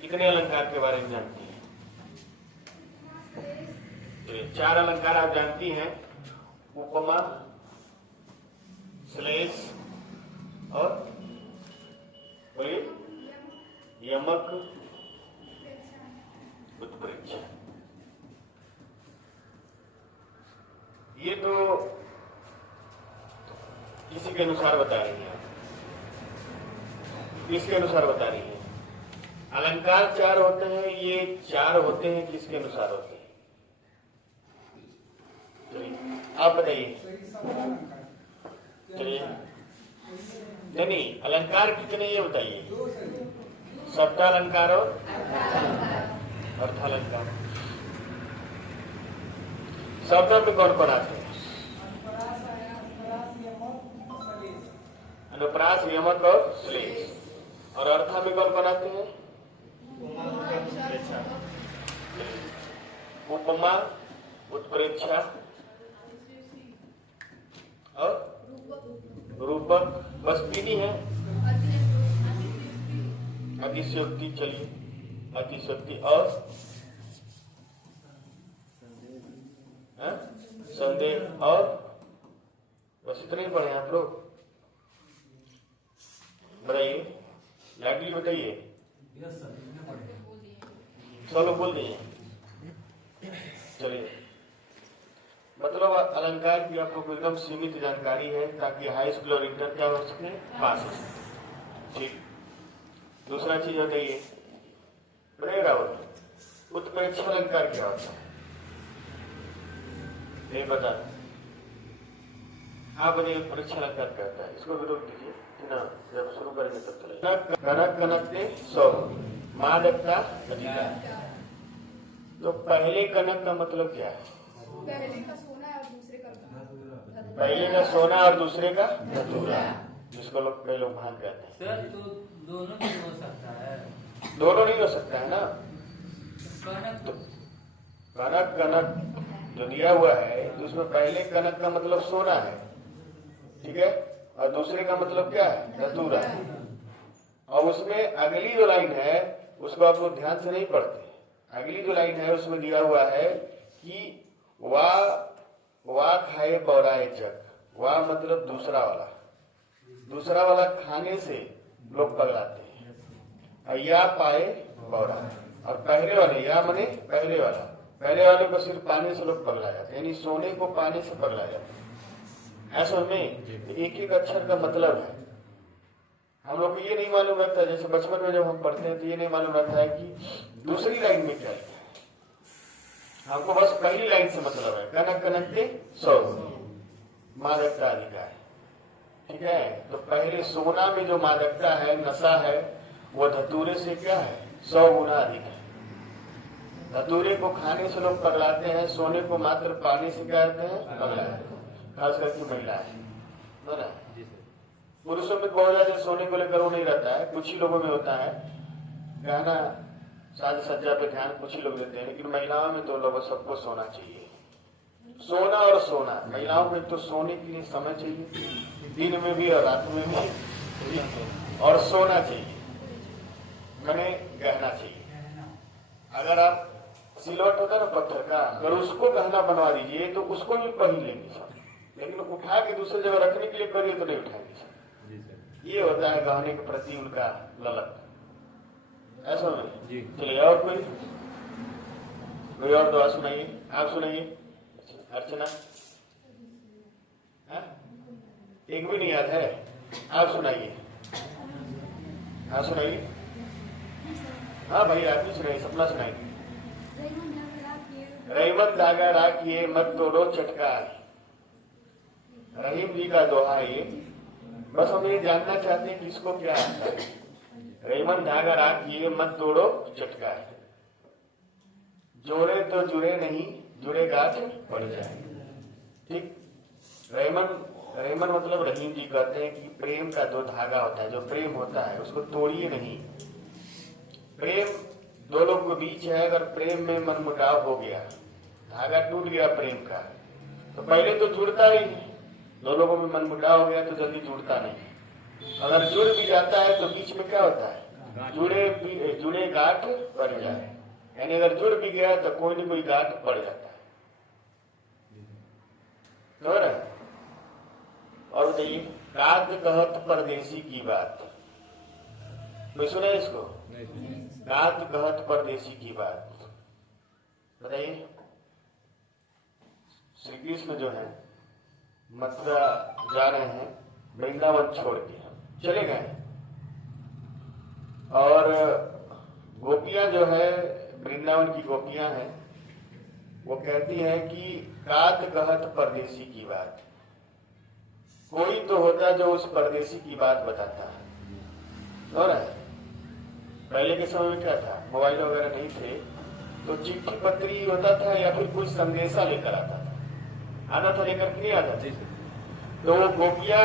कितने अलंकार के बारे में जानती हैं? तो ये 4 अलंकार आप जानती हैं, उपमा, श्लेष और बोलिए यमक, उत्प्रेक्षा। ये तो किसी के अनुसार बता रही है, किसके अनुसार बता रही है? अलंकार 4 होते हैं, ये 4 होते हैं किसके अनुसार होते हैं? चलिए आप बताइए। चलिए नहीं, अलंकार कितने ये बताइए। शब्दालंकार और अर्थालंकार। शब्द में कौन कौन आते हैं? अनुप्रास, यमक और श्लेष। और अर्थ में कौन कौन आते हैं? उपमा, उत्प्रेक्षा और रूपक। बस 3 ही है। अतिशयोक्ति, चलिए अतिशयोक्ति और संदेह और बस इतने ही पढ़े आप लोग। बताइए, लाडली बताइए। चलो बोल दिए। चलिए, मतलब अलंकार की आप लोग को एकदम सीमित जानकारी है ताकि हाई स्कूल और इंटर क्या हो सके, पास हो सके। ठीक। दूसरा चीज बताइए, बताइएगा उत्प्रेक्षा अलंकार क्या होता है? नहीं पता? आप बताइए उत्प्रेक्षा अलंकार क्या होता है? इसको भी रोक दीजिए ना, जब शुरू करेंगे तब चलेगा। कनक कनक के 100 मादकता अधिकार। तो पहले कनक का मतलब क्या है? पहले का सोना और दूसरे का धतूरा। पहले का सोना और दूसरे का धतूरा, जिसको लोग कई लोग भांग कहते हैं। सर तो दोनों नहीं हो सकता है। दोनों नहीं हो सकता है ना। कनक कनक कनक जो दिया हुआ है तो उसमें पहले कनक का मतलब सोना है, ठीक है, और दूसरे का मतलब क्या है? धतूरा। और उसमें अगली जो लाइन है उसको आप लोग ध्यान से नहीं पढ़ते। अगली जो लाइन है उसमें दिया हुआ है कि वा खाए बौराए जग। वाह मतलब दूसरा वाला खाने से लोग पगलाते हैं। या पाए बौरा, और पहले वाले या मने पहले वाले को सिर्फ पाने से लोग पगला जाते हैं, यानी सोने को पाने से पगला जाते हैं। ऐसा में एक एक अक्षर का मतलब है। हम लोग को ये नहीं मालूम रहता, जैसे बचपन में जब हम पढ़ते हैं तो ये नहीं मालूम रहता है कि दूसरी लाइन में क्या है। हमको बस पहली लाइन से मतलब है, कनक कनक के 100 मादकता अधिकार, ठीक है। तो पहले सोना में जो मादकता है, नशा है, वो धतूरे से क्या है? 100 गुना अधिक है। धतूरे को खाने से लोग पगलाते हैं, सोने को मात्र पानी से क्या कहते हैं? पगलाते हैं, खास करके महिलाएं। पुरुषों में बहुत ज्यादा सोने को लेकर वो नहीं रहता है, कुछ ही लोगों में होता है। गहना साज सज्जा पे ध्यान कुछ ही लोग देते हैं, लेकिन महिलाओं में तो लोगों सबको सोना चाहिए। सोना और सोना, महिलाओं में तो सोने के लिए समय चाहिए, दिन में भी और रात में भी, और सोना चाहिए, मैंने गहना चाहिए। अगर आप सिलवट होता है ना पत्थर का, अगर उसको गहना बनवा दीजिए तो उसको भी पहन लेंगे सब, लेकिन उठा के दूसरी जगह रखने के लिए करिए तो नहीं उठाएंगे सब। ये होता है गहने के प्रति उनका ललक, ऐसा नहीं। चलिए, और कोई और दुआ सुनाइए। आप सुनाइए। अर्चना, एक भी नहीं याद है? आप सुनाइए। हाँ सुनाइए। हाँ भाई आप भी सुनाइए, सपना सुनाइए। रहीमत धागा राखिए मत तोड़ो चटकार। रहीम जी का दोहा है ये। बस हम ये जानना चाहते हैं कि इसको क्या आता है। रहीमत धागा राखिए मत तोड़ो चटकार, जोड़े तो जुड़े नहीं, जुड़े गाछ पड़ जाए। ठीक। रहीमन मतलब रहीम जी कहते हैं कि प्रेम का जो धागा होता है, जो प्रेम होता है, उसको तोड़िए नहीं। प्रेम दो लोगों के बीच है, अगर प्रेम में मनमुटाव हो गया, धागा टूट गया प्रेम का, तो पहले तो जुड़ता ही नहीं। दो लोगों में मनमुटाव हो गया तो जल्दी जुड़ता नहीं। अगर जुड़ भी जाता है तो बीच में क्या होता है? जुड़े गांठ पड़ जाए, यानी अगर जुड़ भी गया तो कोई न कोई गांठ पड़ जाता है। तो ना, और बताइए, कात कहत परदेसी की बात, कोई सुना इसको? कात कहत परदेसी की बात, बताइए। श्री कृष्ण जो है मथुरा जा रहे हैं, वृंदावन छोड़ के चले गए, और गोपियां जो है, वृंदावन की गोपियां हैं, वो कहती हैं कि कात कहत परदेसी की बात, कोई तो होता जो उस परदेसी की बात बताता है। और पहले के समय में क्या था, मोबाइल वगैरह नहीं थे, तो चिट्ठी पत्री होता था या फिर कुछ संदेशा लेकर आता था लेकर के नहीं आता था। तो वो गोपियां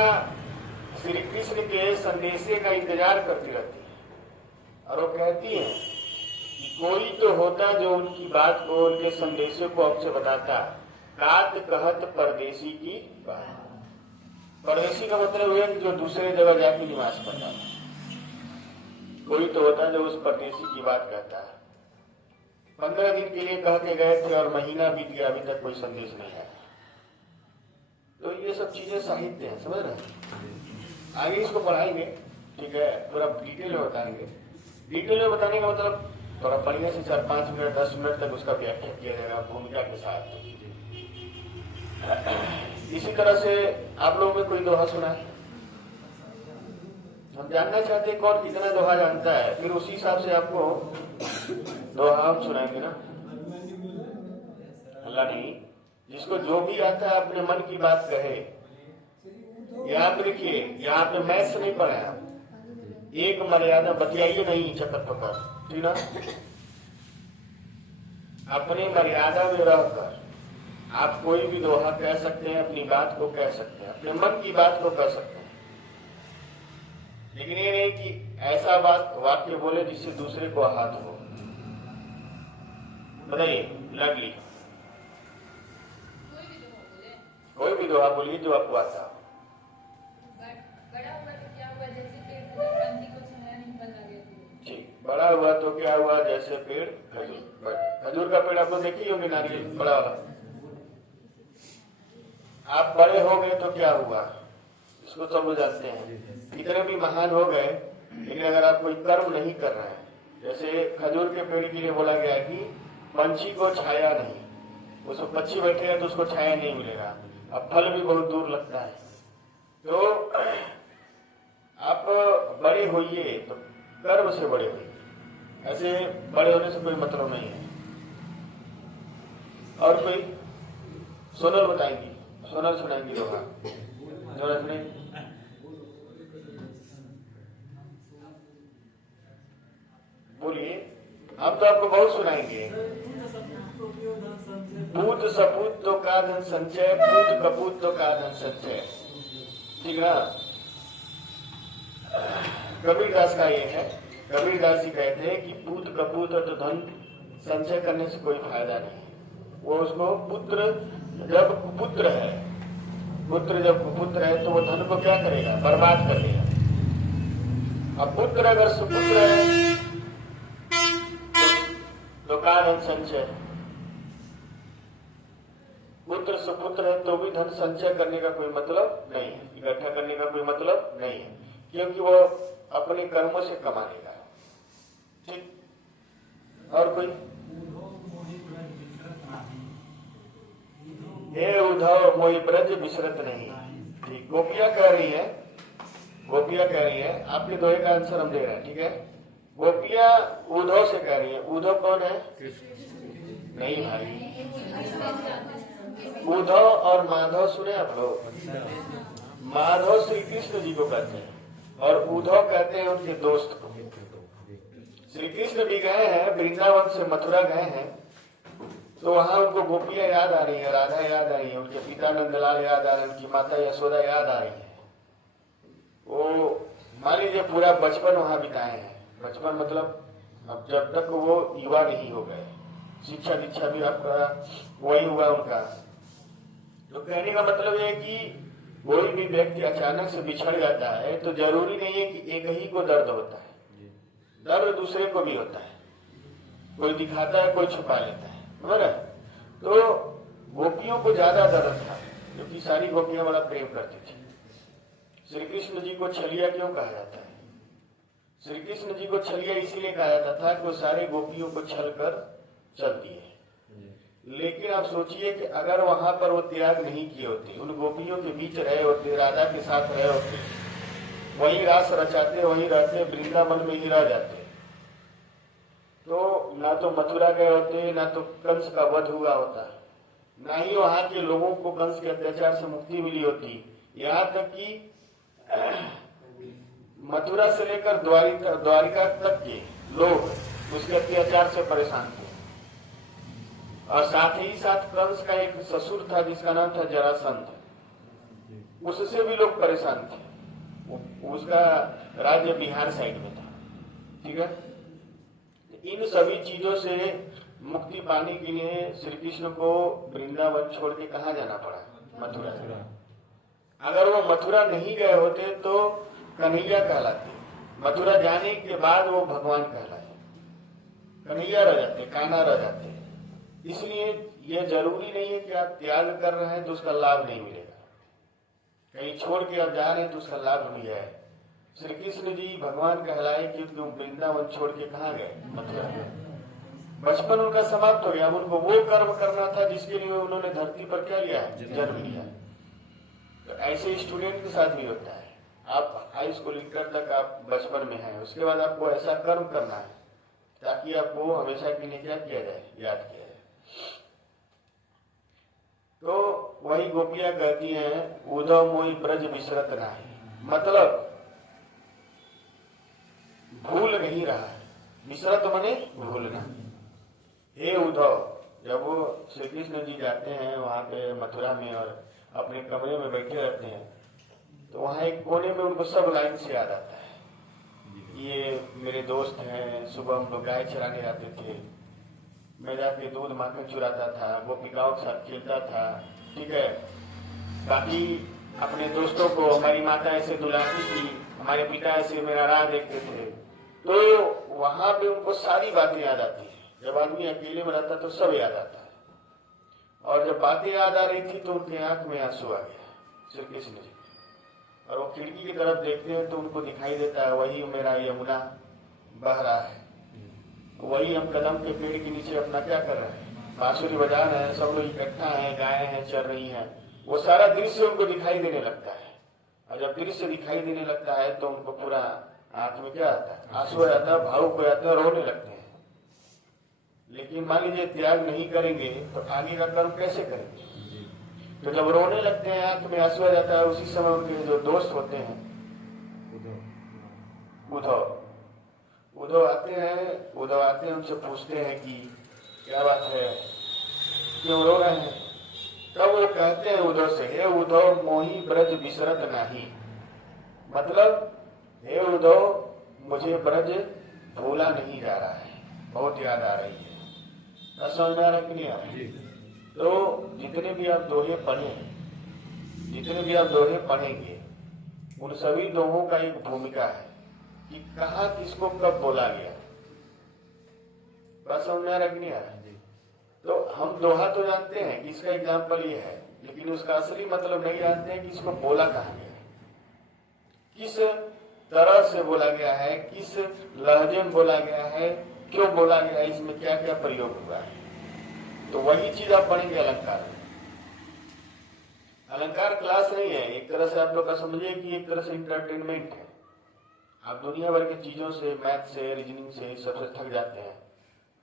श्री कृष्ण के संदेशे का इंतजार करती रहती है, और वो कहती हैं कि कोई तो होता जो उनकी बात को, उनके संदेशों को हमसे बताता। कात कहत परदेसी की बात, परदेसी का मतलब है कि जो दूसरे जगह जाके निवास करता है, कोई तो होता जो उस परदेसी की बात कहता है। 15 दिन के लिए कह के गए थे और महीना बीत गया, अभी तक कोई संदेश नहीं आया। तो ये सब चीजें साहित्य है, समझ रहे हैं? आगे इसको पढ़ाएंगे, ठीक है, पूरा डिटेल में बताएंगे। डिटेल में बताने का मतलब थोड़ा बढ़िया से 4-5 मिनट 10 मिनट तक उसका व्याख्या किया जाएगा भूमिका के साथ। इसी तरह से आप लोगों में कोई दोहा सुना है? हम जानना चाहते हैं कौन कितना दोहा जानता है, फिर उसी हिसाब से आपको दोहा हम सुनाएंगे ना। अल्लाह नहीं, जिसको जो भी आता है अपने मन की बात कहे। यहाँ पे देखिए, यहाँ पे मैथ्स नहीं पढ़े आप, एक मर्यादा बतियाइए नहीं चक्कर पकड़, ठीक ना। अपनी मर्यादा में रहकर आप कोई भी दोहा कह सकते हैं, अपनी बात को कह सकते हैं, अपने मन की बात को कह सकते हैं, लेकिन ये नहीं कि ऐसा बात वाक्य बोले जिससे दूसरे को आहत हो। बताइए, लगली कोई भी दोहा बोलिए जो आपको आता हो। बड़ा हुआ तो क्या हुआ, जैसे पेड़ पंछी को छाया नहीं बन लगे। ठीक, बड़ा हुआ तो क्या हुआ, जैसे पेड़ खजूर। खजूर का पेड़ आपको देखी होगी, नारियल बड़ा वाला। आप बड़े हो गए तो क्या हुआ, इसको सब लोग जानते हैं। कितने भी महान हो गए, लेकिन अगर आप कोई कर्म नहीं कर रहे हैं, जैसे खजूर के पेड़ के लिए बोला गया कि पंछी को छाया नहीं, उसको पक्षी बैठेगा तो उसको छाया नहीं मिलेगा, अब फल भी बहुत दूर लगता है। तो आप बड़े होइए तो कर्म से बड़े होइए, ऐसे बड़े होने से कोई मतलब नहीं है। और कोई सोनल बताएंगी, सोनल सुनाएंगी दोहा, जो सुने। बोलिए, हम तो आपको बहुत सुनाएंगे। पूत सपूत तो का धन संचय, पूत कपूत तो का धन संचय, ठीक ना। कबीरदास का ये है, कबीरदास जी कहते हैं कि पूत कपूत तो धन संचय करने से कोई फायदा नहीं। वो उसको पुत्र जब कुपुत्र है, पुत्र जब कुपुत्र है तो वो धन को क्या करेगा, बर्बाद कर देगा। अब पुत्र अगर सुपुत्र है तो का धन संचय, पुत्र सुपुत्र है तो भी धन संचय करने का कोई मतलब नहीं है, इकट्ठा करने का कोई मतलब नहीं है, क्योंकि वो अपने कर्मों से कमा लेगा। ठीक, और कोई? हे उद्धव मोहि ब्रज विसरत नहीं। ठीक, गोपियां कह रही है, गोपियां कह रही है, आपके दोहे का आंसर हम दे रहे हैं, ठीक है। गोपियां उद्धव से कह रही है, उद्धव कौन है? नहीं भाई, उद्धव और माधव सुने आप लोग? माधव श्री कृष्ण जी को कहते हैं और उद्धव कहते हैं उनके दोस्त को। श्री कृष्ण भी गए हैं, वृंदावन से मथुरा गए हैं, तो वहां उनको गोपियां याद आ रही है, राधा याद आ रही है, उनके पिता नंदलाल याद आ रहे हैं, उनकी माता यशोदा याद आ रही है। वो मान लीजिए पूरा बचपन वहां बिताए हैं। बचपन मतलब अब जब तक वो युवा नहीं हो गए, शिक्षा दीक्षा भी आपका वही हुआ उनका। तो कहने का मतलब है कि कोई भी व्यक्ति अचानक से बिछड़ जाता है तो जरूरी नहीं है कि एक ही को दर्द होता है, डर दूसरे को भी होता है, कोई दिखाता है कोई छुपा लेता है, बराबर। तो गोपियों को ज्यादा दर्द था क्योंकि सारी गोपियां बड़ा प्रेम करती थी। श्री कृष्ण जी को छलिया क्यों कहा जाता है? श्री कृष्ण जी को छलिया इसीलिए कहा जाता था कि वो सारे गोपियों को छल कर चल दिए। लेकिन आप सोचिए कि अगर वहां पर वो त्याग नहीं किए होते, उन गोपियों के बीच रहे होते, राधा के साथ रहे होते, वही रास रचाते, वही रहते, वृंदावन में ही रह जाते, तो ना तो मथुरा गए होते, ना तो कंस का वध हुआ होता, ना ही वहां के लोगों को कंस के अत्याचार से मुक्ति मिली होती। यहाँ तक कि मथुरा से लेकर द्वारिका तक के लोग उसके अत्याचार से परेशान थे। और साथ ही साथ कंस का एक ससुर था जिसका नाम था जरासंध, उससे भी लोग परेशान थे। उसका राज्य बिहार साइड में था, ठीक है। इन सभी चीजों से मुक्ति पाने के लिए श्री कृष्ण को वृंदावन छोड़ के कहाँ जाना पड़ा? मथुरा। अगर वो मथुरा नहीं गए होते तो कन्हैया कहलाते, मथुरा जाने के बाद वो भगवान कहलाते, कन्हैया रह जाते, कान्हा रह जाते। इसलिए यह जरूरी नहीं है कि आप त्याग कर रहे हैं तो उसका लाभ नहीं मिलेगा, कहीं छोड़ के आप जा रहे हैं तो उसका लाभ भी है। श्री कृष्ण जी भगवान कहलाए क्योंकि वृंदावन छोड़ के कहाँ गए? मथुरा। बचपन उनका समाप्त हो गया, उनको वो कर्म करना था जिसके लिए उन्होंने धरती पर क्या लिया है? जन्म लिया। तो ऐसे स्टूडेंट के साथ भी होता है। आप हाई स्कूल इंटर तक आप बचपन में हैं, उसके बाद आपको ऐसा कर्म करना है ताकि आपको हमेशा के लिए क्या किया जाए? याद किया जाए। तो वही गोपियां कहती हैं उद्धव मोहि ब्रज विसरत नाही, मतलब भूल नहीं रहा है। विसरत माने भूलना। हे उद्धव, जब वो श्री कृष्ण जी जाते हैं वहां पे मथुरा में और अपने कमरे में बैठे रहते हैं तो वहां एक कोने में उनको सब लाइन से याद आता है। ये मेरे दोस्त हैं, सुबह हम लोग गाय चराने आते थे, मैं जाके दूध माखन चुराता था, गोपिकाओं के साथ खेलता था, ठीक है। बाकी अपने दोस्तों को हमारी माता ऐसे दुलाती थी, हमारे पिता ऐसे मेरा राह देखते थे। तो वहां पे उनको सारी बातें याद आती है। जब आदमी अकेले में रहता तो सब याद आता है। और जब बातें याद आ रही थी तो उनकी आंख में आंसू आ गया श्री कृष्ण जी। और वो खिड़की की तरफ देखते हैं तो उनको दिखाई देता है वही मेरा यमुना बह रहा है, वही हम कदम के पेड़ के नीचे अपना क्या कर रहे हैं? बांसुरी बजा रहे हैं, सब लोग इकट्ठा हैं, गायें हैं चल रही हैं। वो सारा दृश्य उनको दिखाई देने लगता है। और जब दृश्य दिखाई देने लगता है तो उनको पूरा आंख में क्या आता है? आंसू आ जाता है, भावुक हो जाते हैं, रोने लगते हैं। लेकिन मान लीजिए त्याग नहीं करेंगे तो आगे का कर्म कैसे करेंगे? तो जब रोने लगते हैं, आंख में आंसू आ जाता है, उसी समय उनके जो दोस्त होते हैं उद्धव आते हैं, उनसे पूछते हैं कि क्या बात है, क्यों रो रहे हैं? तब वो कहते हैं उद्धव से, हे उद्धव मोहि ब्रज विसरत नाही, मतलब हे उद्धव मुझे ब्रज भूला नहीं जा रहा है, बहुत याद आ रही है। समझ में आ रहा है कि नहीं आ रहा है? तो जितने भी आप दोहे पढ़ेंगे उन सभी दोहों का एक भूमिका है कि कहाँ किसको कब बोला गया। बात समझ में आ रहा है कि नहीं आ रहा है? तो हम दोहा तो जानते हैं कि इसका एग्जाम्पल ये है, लेकिन उसका असली मतलब नहीं जानते हैं कि इसको बोला कहाँ गया, किस तरह से बोला गया है, किस लहजे में बोला गया है, क्यों बोला गया है, इसमें क्या क्या प्रयोग हुआ है। तो वही चीज आप पढ़ेंगे अलंकार में। अलंकार क्लास नहीं है, एक तरह से आप लोग का समझिए कि एक तरह से इंटरटेनमेंट है। आप दुनिया भर की चीजों से, मैथ से, रीजनिंग से, सबसे थक जाते हैं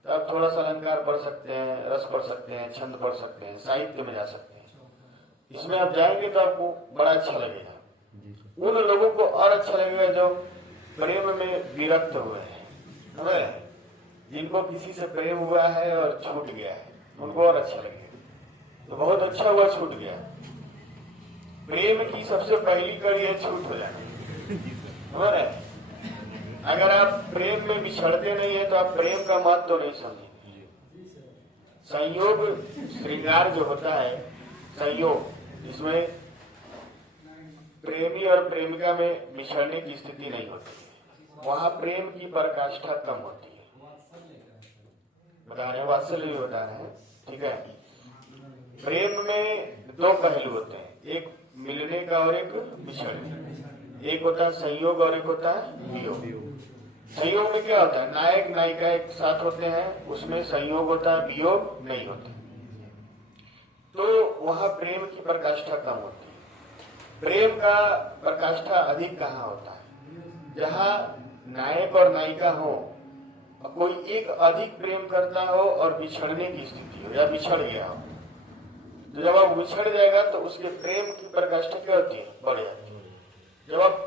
तो आप थोड़ा सा अलंकार पढ़ सकते हैं, रस पढ़ सकते हैं, छंद पढ़ सकते हैं, साहित्य में जा सकते हैं। इसमें आप जाएंगे तो आपको बड़ा अच्छा लगेगा। उन लोगों को और अच्छा लगेगा जो प्रेम में विरक्त हुए हैं, जिनको किसी से प्रेम हुआ है और छूट गया है, उनको और अच्छा लगेगा। तो बहुत अच्छा हुआ छूट गया। प्रेम की सबसे पहली कड़ी है छूट हो जाना। अगर आप प्रेम में बिछड़ते नहीं है तो आप प्रेम का महत्व तो नहीं समझेंगे। संयोग श्रृंगार जो होता है, संयोग, इसमें प्रेमी और प्रेमिका में बिछड़ने की स्थिति नहीं होती। वहां प्रेम की पराकाष्ठा कम होती है। बता रहे हैं, वात्सल्य भी बता रहे हैं, ठीक है। प्रेम में दो पहलू होते हैं, एक मिलने का और एक बिछड़ने। एक होता है संयोग और एक होता है वियोग। संयोग में क्या होता है, नायक नायिका एक साथ होते हैं, उसमें संयोग होता है, वियोग नहीं होता, तो वहां प्रेम की प्रकाष्ठा कम होती है। प्रेम का प्रकाष्ठा अधिक कहाँ होता है, जहां नायक और नायिका हो और कोई एक अधिक प्रेम करता हो और बिछड़ने की स्थिति हो या बिछड़ गया हो, तो जब आप बिछड़ जाएगा तो उसके प्रेम की प्रकाष्ठा क्या होती है, बढ़ जाती है। जब आप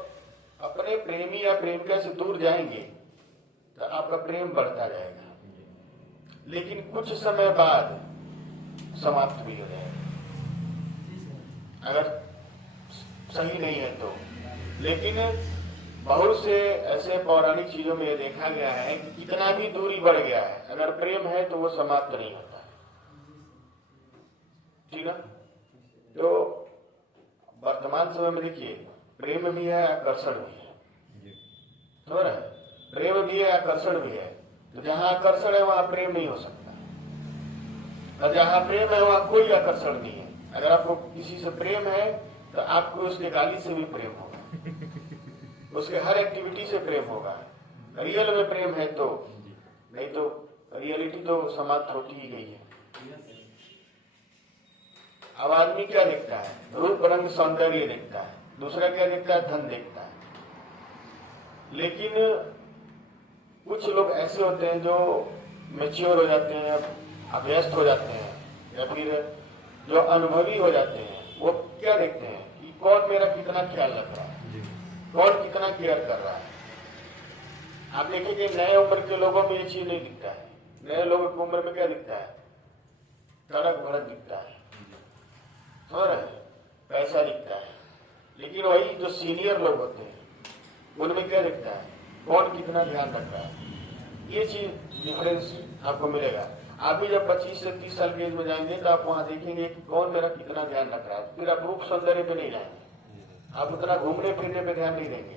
अपने प्रेमी या प्रेमिका से दूर जाएंगे तो आपका प्रेम बढ़ता जाएगा, लेकिन कुछ समय बाद समाप्त भी हो जाएगा अगर सही नहीं है तो। लेकिन बहुत से ऐसे पौराणिक चीजों में देखा गया है कि कितना भी दूरी बढ़ गया है, अगर प्रेम है तो वो समाप्त नहीं होता है, ठीक है। तो वर्तमान समय में देखिए, प्रेम भी है, आकर्षण भी है, समझ रहे हैं? प्रेम भी है, आकर्षण भी है। तो जहां आकर्षण है वहां प्रेम नहीं हो सकता, और जहां प्रेम है वहां कोई आकर्षण नहीं है। अगर आपको किसी से प्रेम है तो आपको उसके गाली से भी प्रेम होगा, उसके हर एक्टिविटी से प्रेम होगा। रियल में प्रेम है तो, नहीं तो रियलिटी तो समाप्त होती ही गई है। अब आदमी क्या देखता है, रूप रंग सौंदर्य देखता है, दूसरा क्या देखता है, धन देखता है। लेकिन कुछ लोग ऐसे होते हैं जो मैच्योर हो जाते हैं, अभ्यस्त हो जाते हैं, या फिर जो अनुभवी हो जाते हैं, वो क्या देखते हैं कि कौन मेरा कितना ख्याल रख रहा है, कौन कितना केयर कर रहा है। आप देखेंगे नए उम्र के लोगों में ये चीज नहीं दिखता है। नए लोगों की उम्र में क्या दिखता है, तड़क भड़क दिखता है, समझ रहे हैं, पैसा दिखता है। लेकिन वही जो सीनियर लोग होते हैं उनमें क्या दिखता है, कौन कितना ध्यान रख रहा है। ये चीज डिफरेंस आपको मिलेगा। आप भी जब 25 से 30 साल के एज में जाएंगे तो आप वहां देखेंगे कि कौन मेरा कितना ध्यान रख रहा है। फिर आप रूप सौंदर्य पे नहीं जाएंगे, आप उतना घूमने फिरने पे ध्यान नहीं देंगे,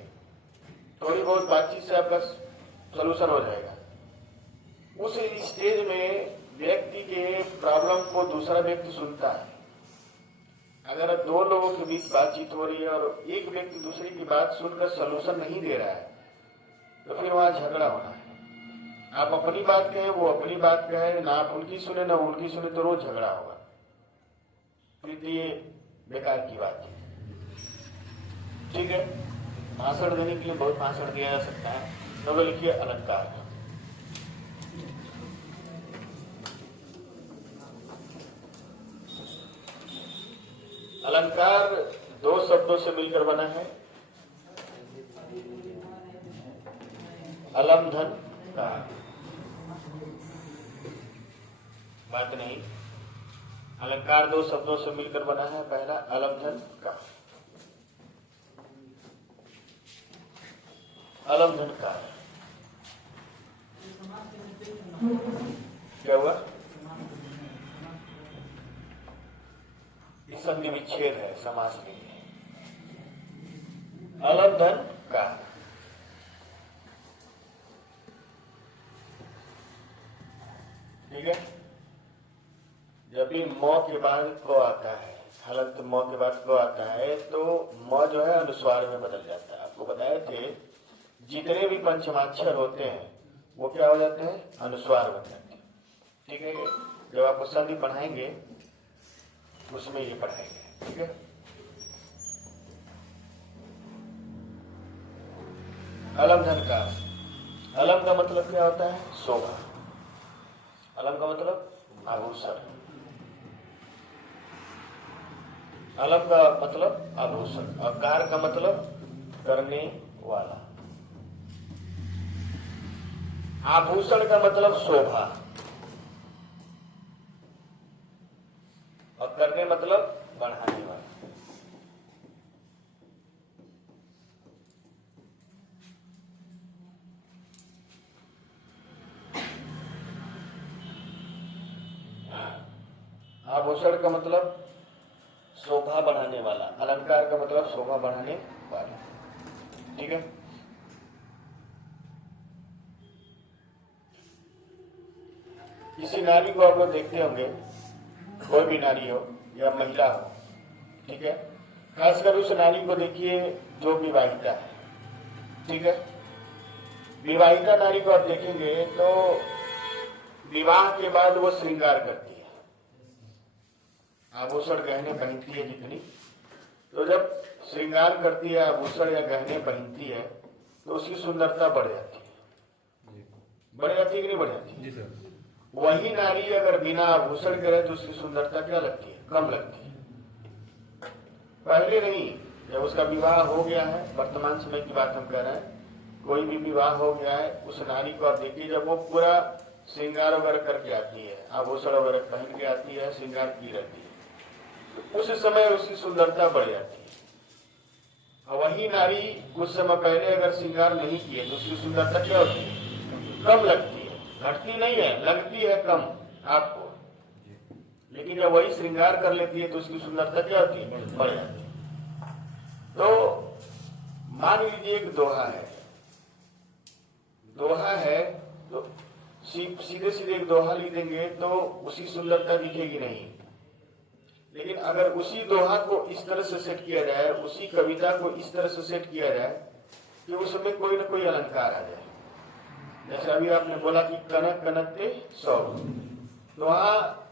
थोड़ी बहुत बातचीत से आपका सोल्यूशन हो जाएगा। उस स्टेज में व्यक्ति के प्रॉब्लम को दूसरा व्यक्ति सुनता है। अगर दो लोगों के बीच बातचीत हो रही है और एक व्यक्ति दूसरे की बात सुनकर सोल्यूशन नहीं दे रहा है, तो फिर वहां झगड़ा होना है। आप अपनी बात कहें, वो अपनी बात कहे, ना आप उनकी सुने ना उनकी सुने, तो रोज झगड़ा होगा। फिर ये बेकार की बात है, ठीक है। भाषण देने के लिए बहुत भाषण दिया जा सकता है, तो लिखिए अलंकार। अलंकार दो शब्दों से मिलकर बना है, अलम धन का। बात नहीं, अलंकार दो शब्दों से मिलकर बना है। पहला अलम धन का, अलम धन का क्या हुआ, संधि विच्छेद है समास के लिए। अलम धन का, ठीक है। जब भी म के बाद क आता है, हालांकि म के बाद क आता है तो म जो है अनुस्वार में बदल जाता है। आपको बताए थे जितने भी पंचमाक्षर होते हैं वो क्या हो जाते हैं, अनुस्वार बन जाते हैं, ठीक है। जब आपको संधि पढ़ाएंगे उसमें ये पढ़ाएंगे, ठीक है। अलम धन का, अलम का मतलब क्या होता है, शोभा। अलम का मतलब आभूषण, अलम का मतलब आभूषण, और कार का मतलब करने वाला। आभूषण का मतलब शोभा, और करने मतलब बढ़ाने वाला। आभूषण का मतलब शोभा बढ़ाने वाला, अलंकार का मतलब शोभा बढ़ाने वाला, ठीक है। किसी नारी को आप लोग देखते होंगे, कोई भी नारी हो या महिला हो, ठीक है, खासकर उस नारी को देखिए जो विवाहिता है, ठीक है। विवाहिता नारी को आप देखेंगे तो विवाह के बाद वो श्रृंगार करती है, आभूषण गहने पहनती है जितनी, तो जब श्रृंगार करती है, आभूषण या गहने पहनती है, तो उसकी सुंदरता बढ़ जाती है। बढ़ जाती है कि नहीं बढ़ जाती? जी सर। वही नारी अगर बिना आभूषण के रहे तो उसकी सुंदरता क्या लगती है? कम लगती है। पहले नहीं, जब उसका विवाह हो गया है, वर्तमान समय की बात हम कह रहे हैं, कोई भी विवाह हो गया है, उस नारी को आप देखिए जब वो पूरा श्रृंगार वगैरह करके आती है, आभूषण वगैरह पहन के आती है, श्रृंगार की रहती है, उस समय उसकी सुंदरता बढ़ जाती है। और वही नारी कुछ समय पहले अगर श्रृंगार नहीं किए तो उसकी सुंदरता क्या होती है? कम लगती है। घटती नहीं है, लगती है कम आपको, लेकिन जब वही श्रृंगार कर लेती है तो उसकी सुंदरता क्या होती है? बढ़ जाती है। तो मान लीजिए एक दोहा है, दोहा है तो सीधे सीधे एक दोहा लिख देंगे तो उसकी सुंदरता दिखेगी नहीं, लेकिन अगर उसी दोहा को इस तरह से सेट किया जाए, उसी कविता को इस तरह से सेट किया जाए कि उसमें कोई ना कोई अलंकार आ जाए, जैसे अभी आपने बोला कि कनक कनकते शोभा, तो वहाँ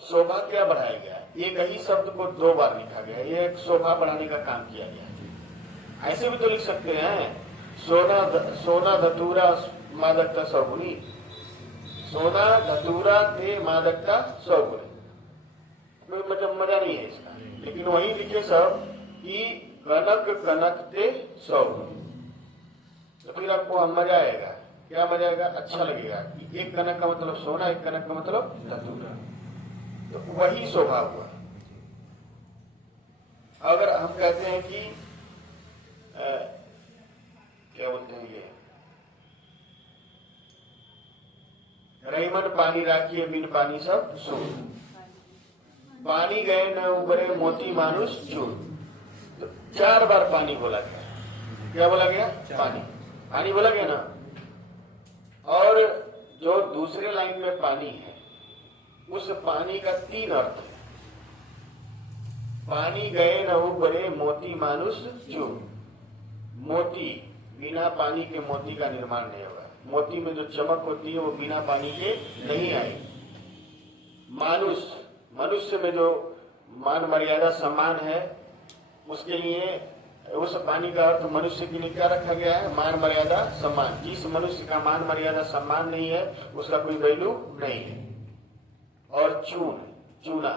शोभा क्या बढ़ाया गया? एक ही शब्द को दो बार लिखा गया, ये एक शोभा बढ़ाने का काम किया गया। ऐसे भी तो लिख सकते हैं, सोना धतूरा मादकता सौगुनी, सोना धतूरा ते मादकता सौगुनी, मतलब मजा नहीं है इसका, लेकिन वही लिखे सब कि कनक कनकते सौगुनी, तो फिर आपको मजा आएगा। क्या मजा आएगा? अच्छा लगेगा कि एक कनक का मतलब सोना, एक कनक का मतलब धतूरा, तो वही शोभा हुआ। अगर हम कहते हैं कि क्या बोलते हैं ये, रहीमन पानी राखिए बिन पानी सब सून, पानी गए न उबरे मोती मानुष चूर, तो 4 बार पानी बोला गया। क्या बोला गया? पानी, पानी बोला गया ना। और जो दूसरे लाइन में पानी है, उस पानी का 3 अर्थ है। पानी गए न उबरे मोती मानुष चूर, मोती, बिना पानी के मोती का निर्माण नहीं होगा। मोती में जो चमक होती है वो बिना पानी के नहीं आएगी। मानुष, मनुष्य में जो मान मर्यादा सम्मान है, उसके लिए उस पानी का अर्थ मनुष्य के लिए क्या रखा गया है? मान मर्यादा सम्मान। जिस मनुष्य का मान मर्यादा सम्मान नहीं है उसका कोई वैल्यू नहीं है। और चूना,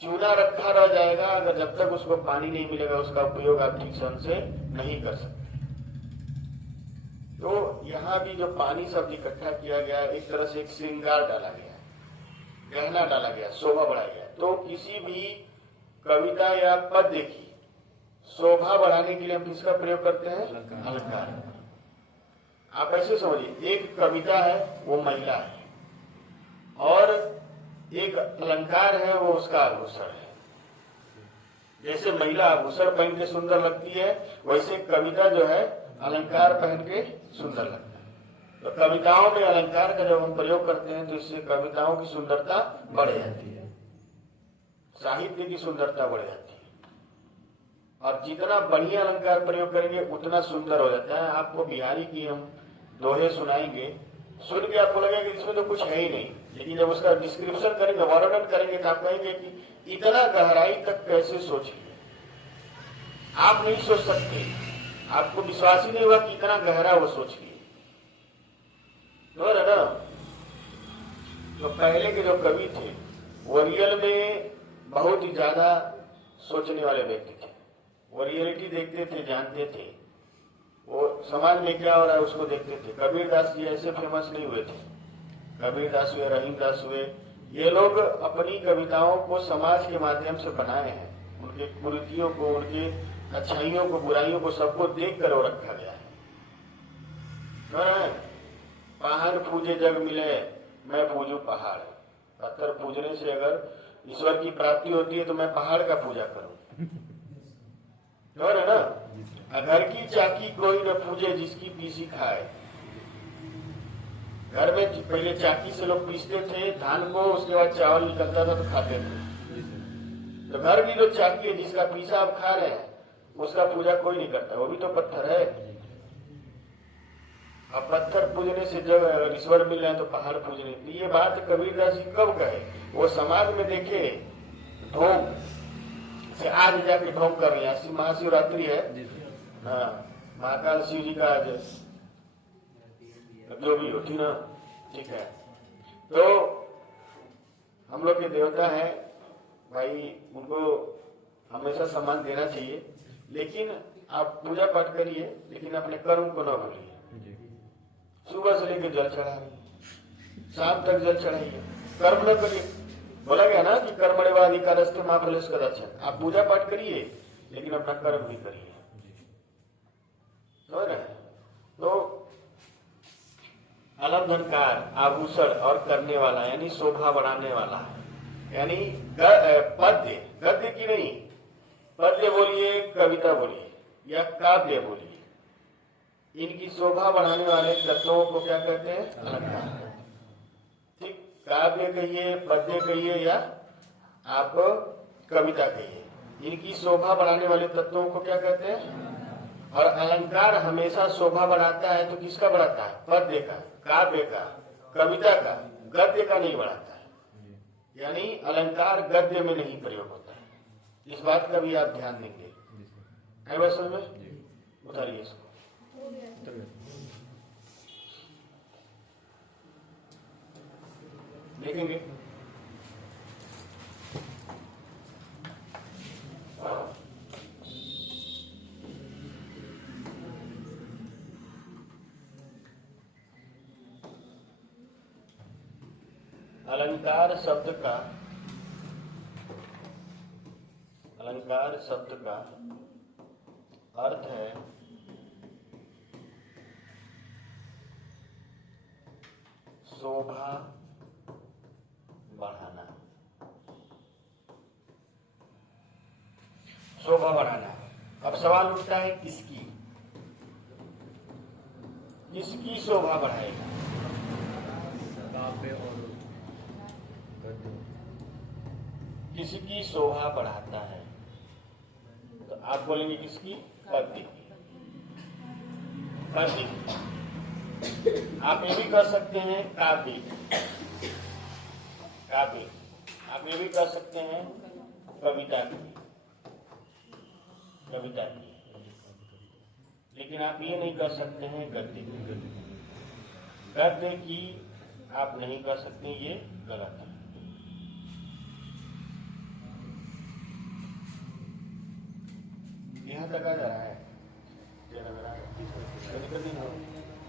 चूना रखा रह जाएगा अगर जब तक उसको पानी नहीं मिलेगा, उसका उपयोग आप ठीक ढंग से नहीं कर सकते। तो यहाँ भी जो पानी शब्द इकट्ठा किया गया, एक तरह से एक श्रृंगार डाला गया, गहना डाला गया, शोभा बढ़ाया गया। तो किसी भी कविता या पद्य की शोभा बढ़ाने के लिए हम किसका प्रयोग करते हैं? अलंकार। आप ऐसे समझिए, एक कविता है वो महिला है, और एक अलंकार है वो उसका आभूषण है। जैसे महिला आभूषण पहन के सुंदर लगती है, वैसे कविता जो है अलंकार पहन के सुंदर लगता है। तो कविताओं में अलंकार का जब हम प्रयोग करते हैं तो इससे कविताओं की सुंदरता बढ़ जाती है, साहित्य की सुंदरता बढ़ जाती है। और जितना बढ़िया अलंकार प्रयोग करेंगे उतना सुंदर हो जाता है। आपको बिहारी की हम दोहे सुनाएंगे, सुन के आपको लगेगा कि इसमें तो कुछ है ही नहीं, लेकिन जब उसका डिस्क्रिप्शन करेंगे, वर्णन करेंगे, तो आप कहेंगे कि इतना गहराई तक कैसे सोच लिए, आप नहीं सोच सकते, आपको विश्वास ही नहीं हुआ कि इतना गहरा वो सोच लिए। तो ना, तो पहले के जो कवि थे वो रियल में बहुत ही ज्यादा सोचने वाले व्यक्ति थे। वो रियलिटी देखते थे, जानते थे, वो समाज में क्या हो रहा है उसको देखते थे। कबीरदास जी ऐसे फेमस नहीं हुए थे, कबीरदास हुए, रहीमदास हुए, ये लोग अपनी कविताओं को समाज के माध्यम से बनाए हैं। उनके कुरीतियों को, उनके अच्छाइयों को, बुराइयों को, सबको देख कर वो रखा गया है। पहाड़ पूजे जग मिले, मैं पूजू पहाड़। पत्थर पूजने से अगर ईश्वर की प्राप्ति होती है तो मैं पहाड़ का पूजा करूं, और है ना। घर की चाकी कोई न पूजे जिसकी पीसी खाए, घर में पहले चाकी से लोग पीसते थे धान को, उसके बाद चावल निकलता था तो खाते थे। तो घर की जो चाकी है जिसका पीसा आप खा रहे हैं उसका पूजा कोई नहीं करता, वो भी तो पत्थर है। अब पत्थर पूजने से जब अगर ईश्वर मिल रहे हैं तो पहाड़ पूजने। तो ये बात कबीरदास जी कब कहे? वो समाज में देखे ढोंग से आज जाके ढोंग कर रहे हैं। महाशिवरात्रि है, हाँ, महाकाल शिव जी का आज जो भी होती ना, ठीक है। तो हम लोग के देवता है भाई, उनको हमेशा सम्मान देना चाहिए, लेकिन आप पूजा पाठ करिए लेकिन अपने कर्म को न भूलिए। सुबह से लेकर जल चढ़ाइए, शाम तक जल चढ़ाइए, कर्म न करिए। बोला गया ना कि कर्मण्येवाधिकारस्ते मा फलेषु कदाचन। आप पूजा पाठ करिए लेकिन अपना कर्म भी करिए। तो अलंकार आभूषण और करने वाला यानी शोभा बढ़ाने वाला है, यानी पद्य, गद्य की नहीं, पद्य बोलिए, कविता बोलिए या काव्य बोलिए, इनकी शोभा बढ़ाने वाले तत्वों को क्या कहते हैं? अलंकार। ठीक, काव्य कहिए, पद्य कहिए या आप कविता कहिए, इनकी शोभा बढ़ाने वाले तत्वों को क्या कहते हैं? और अलंकार हमेशा शोभा बढ़ाता है तो किसका बढ़ाता है? पद्य का, काव्य का, कविता का, गद्य का नहीं बढ़ाता है। यानी अलंकार गद्य में नहीं प्रयोग होता है। इस बात का भी आप ध्यान देंगे। है बस समझ में? उतारिए इसको। देखेंगे अलंकार शब्द का अर्थ है शोभा बढ़ाना। शोभा बढ़ाना। अब सवाल उठता है किसकी? किसकी शोभा बढ़ाएगा? किसकी शोभा बढ़ाता है? तो आप बोलेंगे किसकी? पद्य की। पद्य। आप ये भी कर सकते हैं काव्य। काव्य। आप ये भी कर सकते हैं कविता की। कविता की। लेकिन आप ये नहीं कर सकते हैं गद्य की। गद्य की आप नहीं कर सकते, ये गलत है। यहाँ तक आ जा रहा है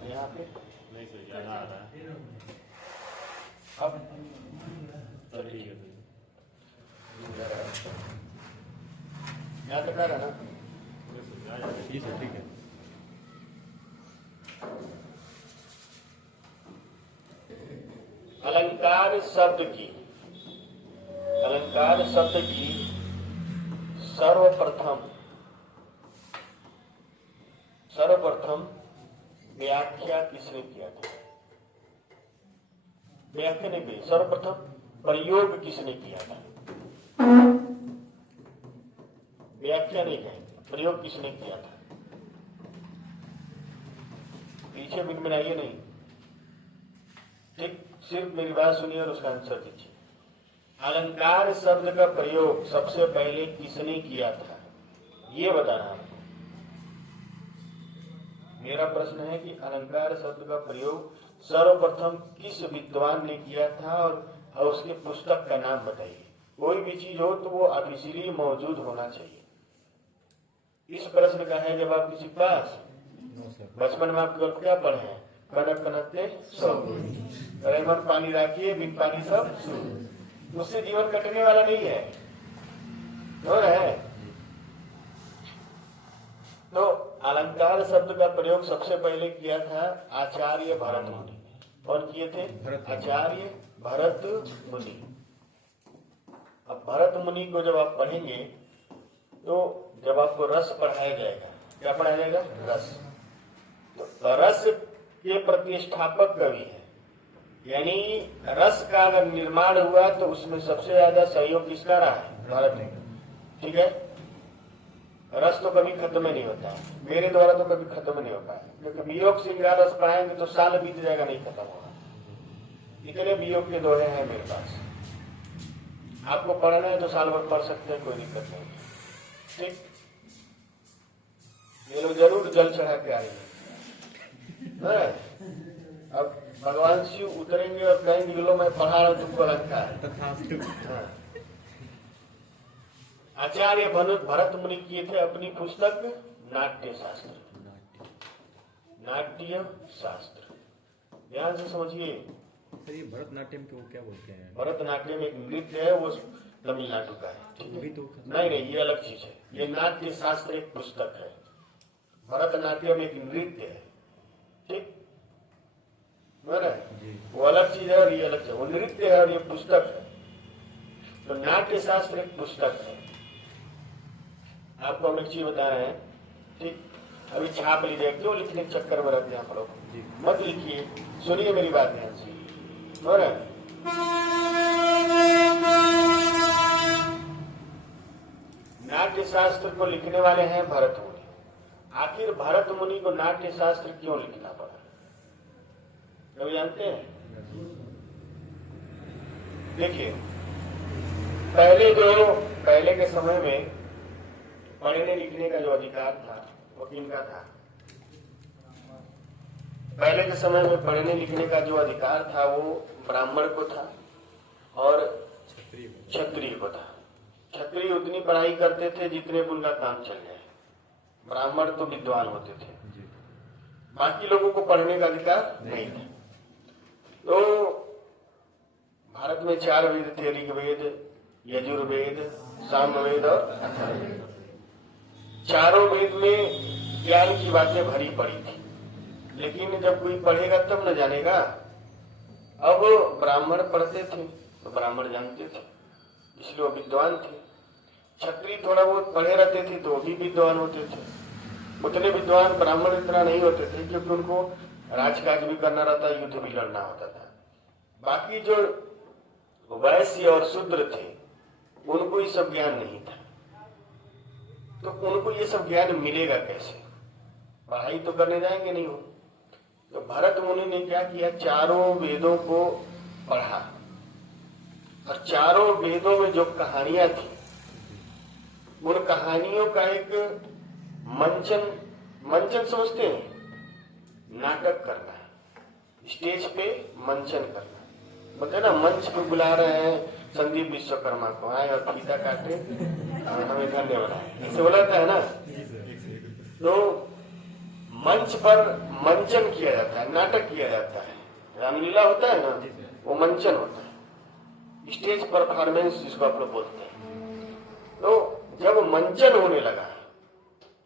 यहाँ पे नहीं सर, ज्यादा आ रहा है। अब चल ठीक है सर। यहाँ तक आ रहा ना? ठीक है, ठीक है। अलंकार शब्द की सर्वप्रथम व्याख्या किसने किया था? व्याख्या नहीं की, सर्वप्रथम प्रयोग किसने किया था? व्याख्या नहीं कही, प्रयोग किसने किया था? पीछे मिनमिनाइए नहीं, ठीक, सिर्फ मेरी बात सुनिए और उसका आंसर दीजिए। अलंकार शब्द का प्रयोग सबसे पहले किसने किया था, ये बताना है। मेरा प्रश्न है कि अलंकार शब्द का प्रयोग सर्वप्रथम किस विद्वान ने किया था और उसके पुस्तक का नाम बताइए। कोई भी चीज हो तो वो ऑफिशियली मौजूद होना चाहिए। इस प्रश्न का है जवाब किसी के पास? बचपन में आप क्या पढ़े हैं? कनक कनकते सब, मन पानी राखिए बिन पानी सब। उससे जीवन कटने वाला नहीं है, हो रहा है। तो अलंकार शब्द का प्रयोग सबसे पहले किया था आचार्य भरत मुनि। कौन किए थे? आचार्य भरत मुनि। अब भरत मुनि को जब आप पढ़ेंगे तो जब आपको रस पढ़ाया जाएगा, क्या पढ़ाया जाएगा? रस। तो रस के प्रतिष्ठापक कवि है यानी रस का अगर निर्माण हुआ तो उसमें सबसे ज्यादा सहयोग किसका रहा है? भारत ने। ठीक है, रस तो कभी खत्म ही नहीं होता है, मेरे द्वारा तो कभी खत्म नहीं होता है, क्योंकि वियोग श्रृंगार रस पढ़ाएंगे तो साल बीत जाएगा, नहीं खत्म होगा। इतने वियोग के दोहे हैं मेरे पास, आपको पढ़ना है तो साल भर पढ़ सकते हैं, कोई दिक्कत नहीं। ठीक, ये लोग जरूर जल चढ़ा के आएंगे। अब भगवान शिव उतरेंगे और कहेंगे लो मैं पढ़ा रहा हूं, तुमको लगता है। हाँ। आचार्य भरत मुनि किए थे अपनी पुस्तक नाट्य शास्त्र, नाट्य शास्त्र। ध्यान से समझिए। सर ये भरतनाट्यम को क्या बोलते हैं? भरतनाट्यम एक नृत्य है, वो तमिलनाडु का है। ठीक है? तो नहीं, ये अलग चीज है। ये नाट्य शास्त्र एक पुस्तक है, भरतनाट्यम एक नृत्य है। ठीक, वो अलग चीज है और ये अलग चीज। वो नृत्य है और ये पुस्तक है। तो नाट्य शास्त्र एक पुस्तक है। आपको हम एक चीज बता रहे हैं। ठीक, अभी छाप लीजिए, क्यों लिखने के चक्कर में रहते हैं आप लोग? मत लिखिए, सुनिए मेरी बात ध्यान से। नाट्य शास्त्र को लिखने वाले हैं भरत मुनि। आखिर भरत मुनि को नाट्य शास्त्र क्यों लिखना पड़ा, कभी जानते हैं? देखिए, पहले के समय में पढ़ने लिखने का जो अधिकार था वो किनका था? पहले के समय में पढ़ने लिखने का जो अधिकार था वो ब्राह्मण को था और क्षत्रिय को था। क्षत्रिय उतनी पढ़ाई करते थे जितने उनका काम चल जाए, ब्राह्मण तो विद्वान होते थे, बाकी लोगों को पढ़ने का अधिकार नहीं था। तो भारत में 4 वेद थे, ऋग्वेद, यजुर्वेद, सामवेद और अथर्ववेद। चारों वेद में ज्ञान की बातें भरी पड़ी थी, लेकिन जब कोई पढ़ेगा तब न जानेगा। अब ब्राह्मण पढ़ते थे तो ब्राह्मण जानते थे, इसलिए वो विद्वान थे। क्षत्रिय थोड़ा बहुत पढ़े रहते थे तो वो भी विद्वान होते थे। उतने विद्वान ब्राह्मण इतना नहीं होते थे, क्योंकि उनको राजकाज भी करना रहता, युद्ध भी लड़ना होता था। बाकी जो वैश्य और शूद्र थे उनको ये सब ज्ञान नहीं था। तो उनको ये सब ज्ञान मिलेगा कैसे? पढ़ाई तो करने जाएंगे नहीं हो। तो भरत मुनि ने क्या किया, चारों वेदों को पढ़ा और चारों वेदों में जो कहानियां थी उन कहानियों का एक मंचन समझते हैं, नाटक करना है, स्टेज पे मंचन करना। मतलब ना, मंच पे बुला रहे हैं संदीप विश्वकर्मा को, आए और फीता काटे हमें धन्य बनाए, ऐसे बुलाता है ना। तो मंच पर मंचन किया जाता है, नाटक किया जाता है। रामलीला होता है ना, वो मंचन होता है, स्टेज परफॉर्मेंस जिसको आप लोग बोलते हैं। तो जब मंचन होने लगा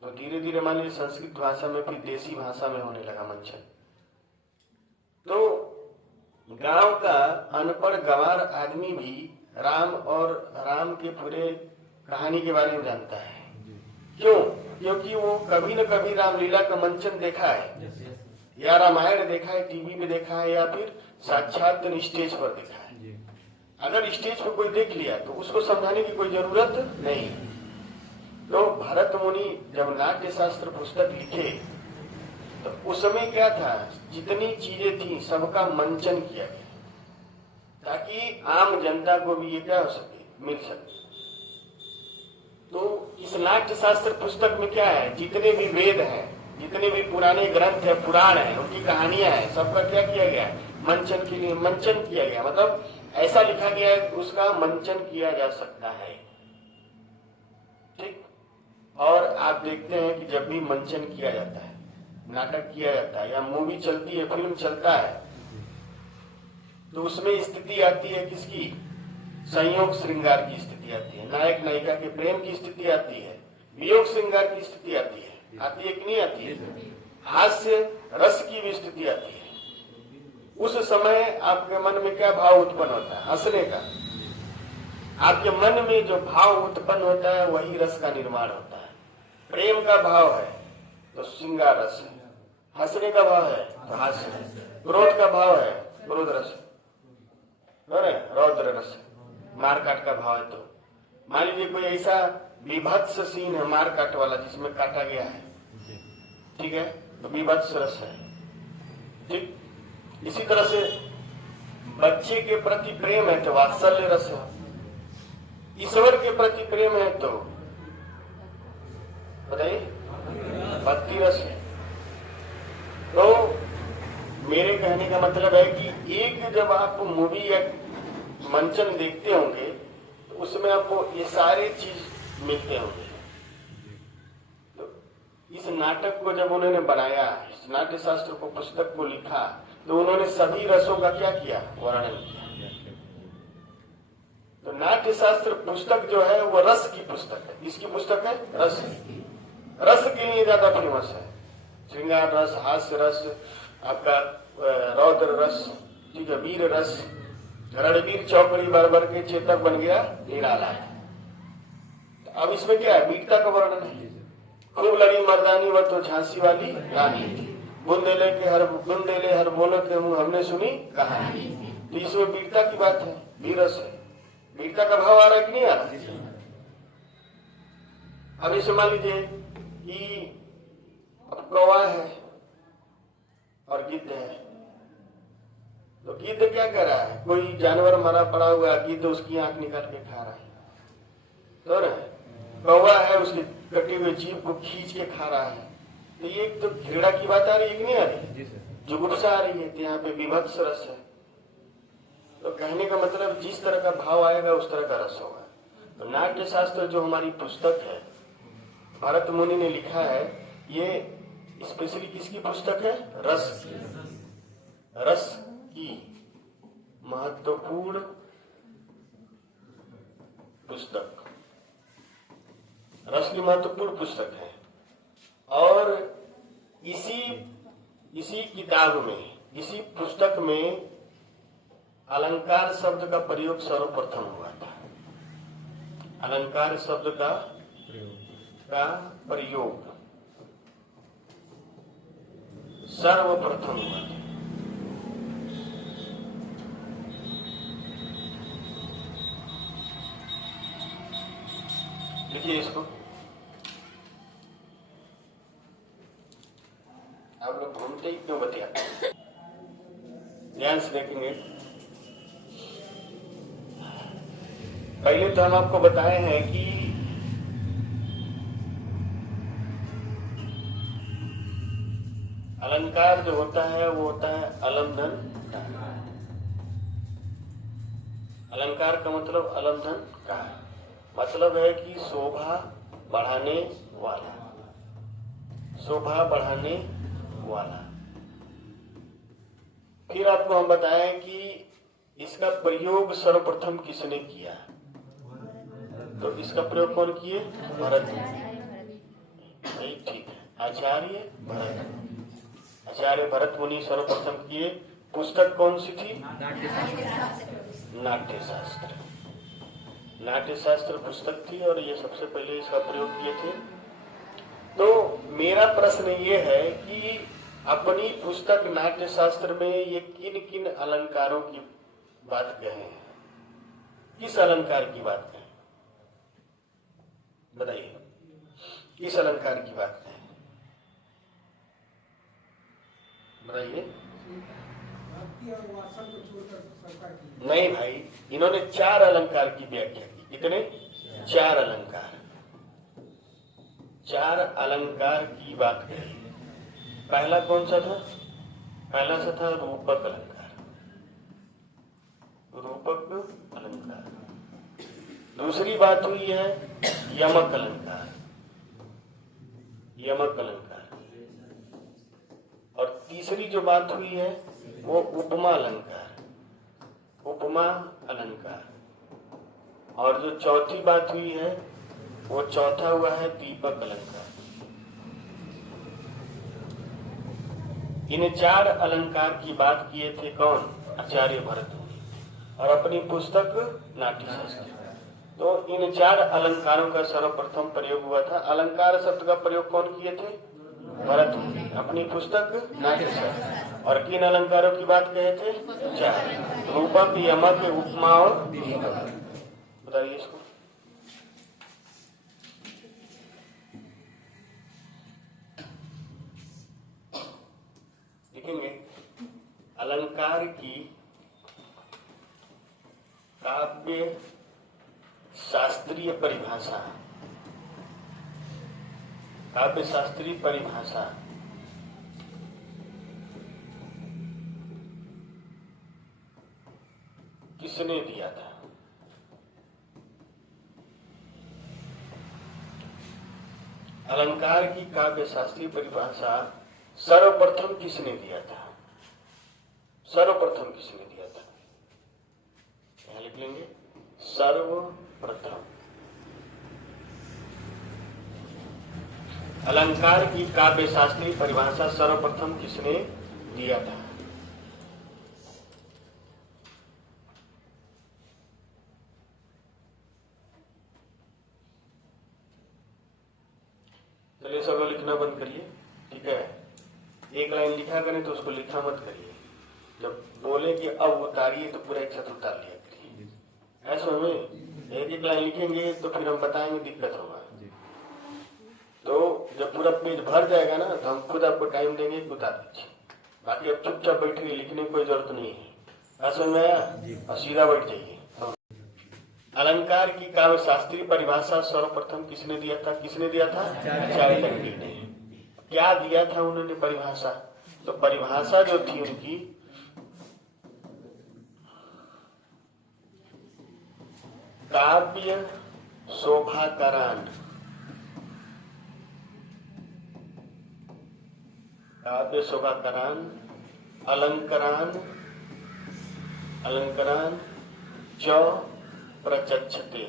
तो धीरे धीरे मान लीजिए संस्कृत भाषा में, फिर देसी भाषा में होने लगा मंचन। तो गांव का अनपढ़ गंवार आदमी भी राम और राम के पूरे कहानी के बारे में जानता है। क्यों? क्योंकि वो कभी न कभी रामलीला का मंचन देखा है, या रामायण देखा है, टीवी पे देखा है, या फिर साक्षात स्टेज पर देखा है। अगर स्टेज पर कोई देख लिया तो उसको समझाने की कोई जरूरत नहीं। तो भरत मुनि जब नाट्य शास्त्र पुस्तक लिखे तो उस समय क्या था, जितनी चीजें थी सबका मंचन किया गया ताकि आम जनता को भी ये क्या हो सके, मिल सके। तो इस नाट्य शास्त्र पुस्तक में क्या है, जितने भी वेद हैं, जितने भी पुराने ग्रंथ है, पुराण है, उनकी कहानियां हैं, सबका क्या किया गया, मंचन के लिए मंचन किया गया। मतलब ऐसा लिखा गया है उसका मंचन किया जा सकता है। ठीक, और आप देखते हैं कि जब भी मंचन किया जाता है, नाटक किया जाता है, या मूवी चलती है, फिल्म चलता है, तो उसमें स्थिति आती है किसकी, संयोग श्रृंगार की स्थिति आती है, नायक नायिका के प्रेम की स्थिति आती है, वियोग श्रृंगार की स्थिति आती है कि नहीं आती है, हास्य रस की भी स्थिति आती है। उस समय आपके मन में क्या भाव उत्पन्न होता है, हंसने का। आपके मन में जो भाव उत्पन्न होता है वही रस का निर्माण होता है। प्रेम का भाव है तो श्रृंगार रस है, हंसने का भाव है तो हास्य है, क्रोध का भाव है क्रोध रस है। मार काट का भाव है। तो मान लीजिए कोई ऐसा विभत्स सीन है मार काट वाला जिसमें काटा गया है, ठीक है, तो विभत्स रस है। ठीक, इसी तरह से बच्चे के प्रति प्रेम है तो वात्सल्य रस है, ईश्वर के प्रति प्रेम है तो बताइए भक्ति रस है। तो मेरे कहने का मतलब है कि एक जब आप मूवी या मंचन देखते होंगे तो उसमें आपको ये सारे चीज मिलते होंगे। तो इस नाटक को जब उन्होंने बनाया, इस नाट्य शास्त्र को, पुस्तक को लिखा, तो उन्होंने सभी रसों का क्या किया, वर्णन किया। तो नाट्य शास्त्र पुस्तक जो है वो रस की पुस्तक है। किसकी पुस्तक है? रस की। रस के लिए ज्यादा फेमस है। श्रृंगार रस, हास्य रस, आपका रौद्र रस, ठीक है, वीर रस, रणवीर चौकड़ी बरबर के चेतक बन गया निराला। अब इसमें क्या है? वीरता का वर्णन है। खूब लड़ी मर्दानी वो तो झांसी वाली रानी, बुंदेले हर बोलो के मुंह हमने सुनी कहानी। तो इसमें वीरता की बात है, वीरस है। वीरता का भाव आ रहा है कि नहीं आ रहा? अब इसे मान लीजिए कि अब कौवा है और गिद्ध है, तो गिद्ध क्या कर रहा है? कोई जानवर मरा पड़ा हुआ है, गिद्ध उसकी आंख निकाल के खा रहा है। तो कौवा है, उसके कटे हुए जीव को खींच के खा रहा है। तो ये तो घृणा की बात आ रही है कि नहीं आ रही? जुगुप्सा आ रही है। तो यहाँ पे विभत्स रस है। तो कहने का मतलब जिस तरह का भाव आएगा उस तरह का रस होगा। तो नाट्य शास्त्र जो हमारी पुस्तक है, भरत मुनि ने लिखा है, ये स्पेशली किसकी पुस्तक है? रस की। रस की महत्वपूर्ण पुस्तक, रस की महत्वपूर्ण पुस्तक है। और इसी किताब में, इसी पुस्तक में अलंकार शब्द का प्रयोग सर्वप्रथम हुआ था। अलंकार शब्द का प्रयोग सर्वप्रथम हुआ था। लिखिए इसको, आप लोग घूमते ही क्यों बतियाते? ध्यान से देखेंगे। पहले तो हम आपको बताए हैं कि अलंकार जो होता है वो होता है अलमधन। अलंकार का मतलब अलमधन का मतलब है कि शोभा बढ़ाने वाला, शोभा बढ़ाने वाला। फिर आपको हम बताएं कि इसका प्रयोग सर्वप्रथम किसने किया? तो इसका प्रयोग कौन किए? भरत। ठीक है, आचार्य भरत। आचार्य भरत मुनि सर्वप्रथम किए। पुस्तक कौन सी थी? नाट्य शास्त्र। नाट्य शास्त्र पुस्तक थी और ये सबसे पहले इसका प्रयोग किए थे। तो मेरा प्रश्न ये है कि अपनी पुस्तक नाट्य शास्त्र में ये किन किन अलंकारों की बात कहे हैं? किस अलंकार की बात कहें? बताइए, किस अलंकार की बात कहें? बताइए। नहीं भाई, इन्होंने 4 अलंकार की व्याख्या की। कितने? 4 अलंकार। 4 अलंकार की बात कही। पहला कौन सा था? पहला सा था रूपक अलंकार। रूपक अलंकार। दूसरी बात हुई है यमक अलंकार। यमक अलंकार। और तीसरी जो बात हुई है वो उपमा अलंकार। उपमा अलंकार। और जो चौथी बात हुई है वो चौथा हुआ है दीपक अलंकार। इन 4 अलंकार की बात किए थे कौन? आचार्य भरत मुनि, और अपनी पुस्तक नाट्य शास्त्र। तो इन 4 अलंकारों का सर्वप्रथम प्रयोग हुआ था। अलंकार शब्द का प्रयोग कौन किए थे? भरत मुनि, अपनी पुस्तक नाट्य शास्त्र। और किन अलंकारों की बात कहे थे? 4, रूपक, यमक, उपमा और दीपक। उतारिए इसको। लिखेंगे अलंकार की काव्य शास्त्रीय परिभाषा। काव्य शास्त्रीय परिभाषा किसने दिया था? अलंकार की काव्य शास्त्रीय परिभाषा सर्वप्रथम किसने दिया था? सर्वप्रथम किसने दिया था? यहां लिख लेंगे सर्वप्रथम। अलंकार की काव्य शास्त्रीय परिभाषा सर्वप्रथम किसने दिया था? चलिए सब लोग लिखना बंद करिए, ठीक है? एक लाइन लिखा करें तो उसको लिखा मत करिए। जब बोले कि अब उतारिए तो पूरा एक साथ उतार लिया करिए। ऐसा में एक एक लाइन लिखेंगे तो फिर हम बताएंगे, दिक्कत होगा। तो जब पूरा पेज भर जाएगा ना तो हम खुद आपको टाइम देंगे, उतार दीजिए। बाकी अब चुपचाप बैठिए, लिखने की कोई जरूरत नहीं है। ऐसा में आया और सीधा बैठ जाइए। अलंकार की काव्य शास्त्रीय परिभाषा सर्वप्रथम किसने दिया था? किसने दिया था? आचार्य लंकेश ने। क्या दिया था उन्होंने परिभाषा? तो परिभाषा जो थी उनकी, काव्य शोभाकरण, काव्य शोभाकरण, अलंकरण, अलंकरण च प्रचक्षते।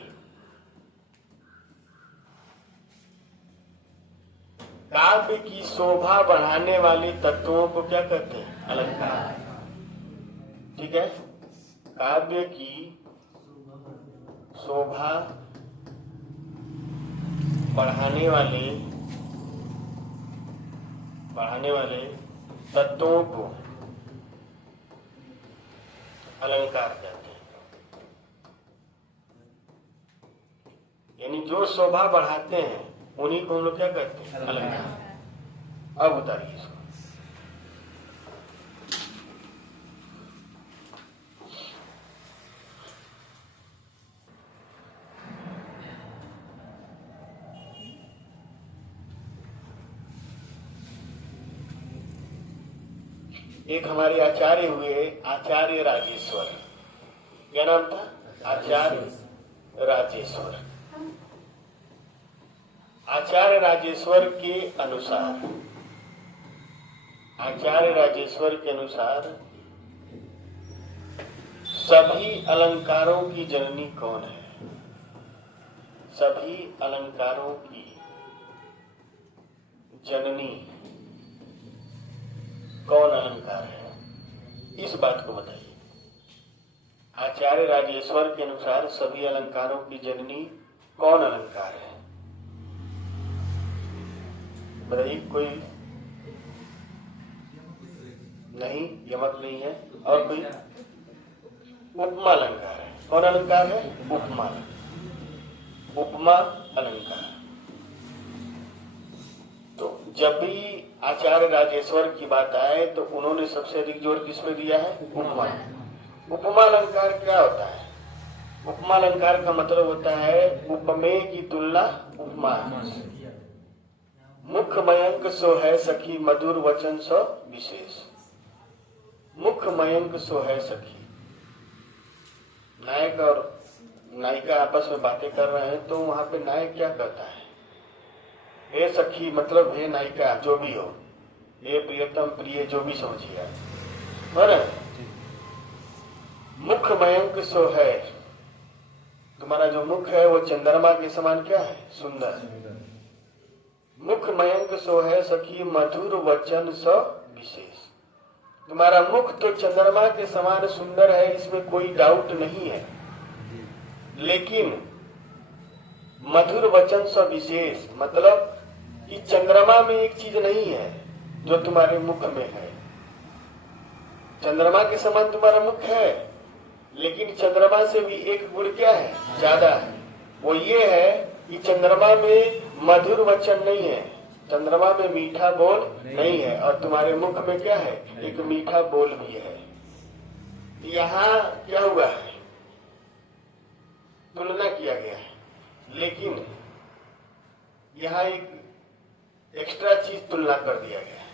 काव्य की शोभा बढ़ाने वाले तत्वों को क्या कहते हैं? अलंकार। ठीक है? काव्य की शोभा बढ़ाने वाले तत्वों को अलंकार कहते हैं। यानी जो शोभा बढ़ाते हैं उन्हीं को हम लोग क्या कहते हैं? अलंकार। अब उतारिए इसको। एक हमारे आचार्य हुए, आचार्य राजेश्वर। क्या नाम था? आचार्य राजेश्वर। आचार्य राजेश्वर के अनुसार, आचार्य राजेश्वर के अनुसार सभी अलंकारों की जननी कौन है? सभी अलंकारों की जननी कौन अलंकार है? इस बात को बताइए। आचार्य राजेश्वर के अनुसार सभी अलंकारों की जननी कौन अलंकार है? बताइए। कोई नहीं, यमक नहीं है। और कोई? उपमा अलंकार है। कौन अलंकार है? उपमा। उपमा अलंकार। तो जब भी आचार्य राजेश्वर की बात आए तो उन्होंने सबसे अधिक जोर किसमें दिया है? उपमा। उपमा अलंकार क्या होता है? उपमा अलंकार का मतलब होता है उपमेय की तुलना उपमा। मुख मयंक सो है सखी, मधुर वचन सो विशेष। मुख मयंक सो है सखी। नायक और नायिका आपस में बातें कर रहे हैं तो वहां पे नायक क्या कहता है? हे सखी, मतलब हे नायिका, जो भी हो, हे प्रियतम, प्रिय, जो भी समझिए आप। मुख मयंक सो है, तुम्हारा जो मुख है वो चंद्रमा के समान क्या है? सुंदर। मुख मयंक सो है सखी, मधुर वचन सो विशेष। तुम्हारा मुख तो चंद्रमा के समान सुंदर है, इसमें कोई डाउट नहीं है, लेकिन मधुर वचन सो विशेष मतलब कि चंद्रमा में एक चीज नहीं है जो तुम्हारे मुख में है। चंद्रमा के समान तुम्हारा मुख है, लेकिन चंद्रमा से भी एक गुण क्या है, ज्यादा है। वो ये है कि चंद्रमा में मधुर वचन नहीं है, चंद्रमा में मीठा बोल नहीं है, और तुम्हारे मुख में क्या है, एक मीठा बोल भी है। यहाँ क्या हुआ है, तुलना किया गया है, लेकिन यहाँ एक एक्स्ट्रा चीज तुलना कर दिया गया है।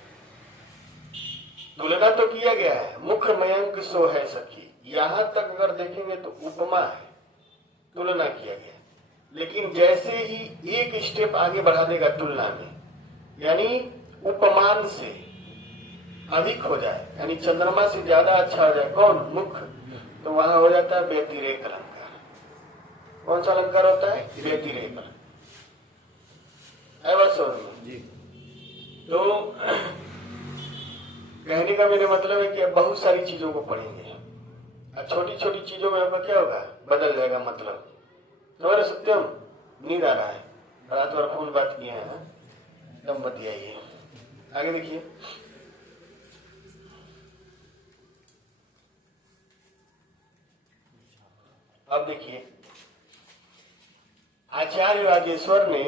तुलना तो किया गया है, मुख मयंक सो है सखी, यहां तक अगर देखेंगे तो उपमा है, तुलना किया गया। लेकिन जैसे ही एक स्टेप आगे बढ़ा देगा तुलना में, यानी उपमान से अधिक हो जाए, यानी चंद्रमा से ज्यादा अच्छा हो जाए कौन, मुख, तो वहां हो जाता है व्यतिरेक अलंकार। कौन सा अलंकार होता है, व्यतिरेक। है बात समझ में जी। तो कहने का मेरा मतलब है कि बहुत सारी चीजों को पढ़ेंगे, और छोटी छोटी चीजों में आपका क्या होगा, बदल जाएगा मतलब। तुम्हारे सत्यम नींद आ रहा है, रात भर फोन बात किए हैं, एकदम बतियाइए। आगे देखिए, अब देखिए, आचार्य राजेश्वर ने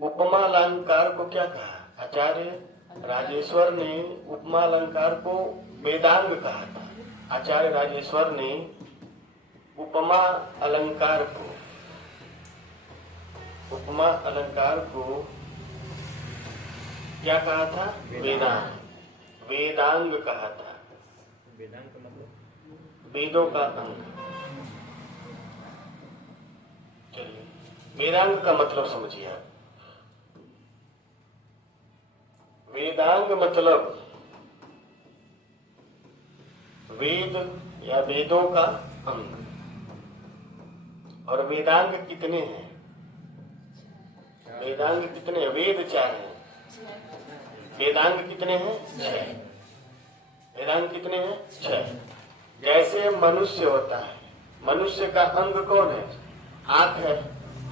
उपमा अलंकार को क्या कहा, आचार्य राजेश्वर ने उपमा अलंकार को वेदांग कहा था। आचार्य राजेश्वर ने उपमा अलंकार को क्या कहा था, वेदांग, वेदांग कहा था। वेदांग का मतलब वेदों का अंग। चलिए, वेदांग का मतलब समझिए आप। वेदांग मतलब वेद या वेदों का अंग। और वेदांग कितने हैं, वेदांग कितने हैं, वेद 4 हैं, वेदांग कितने हैं, 6। वेदांग कितने हैं, 6। जैसे मनुष्य होता है, मनुष्य का अंग कौन है, आंख है,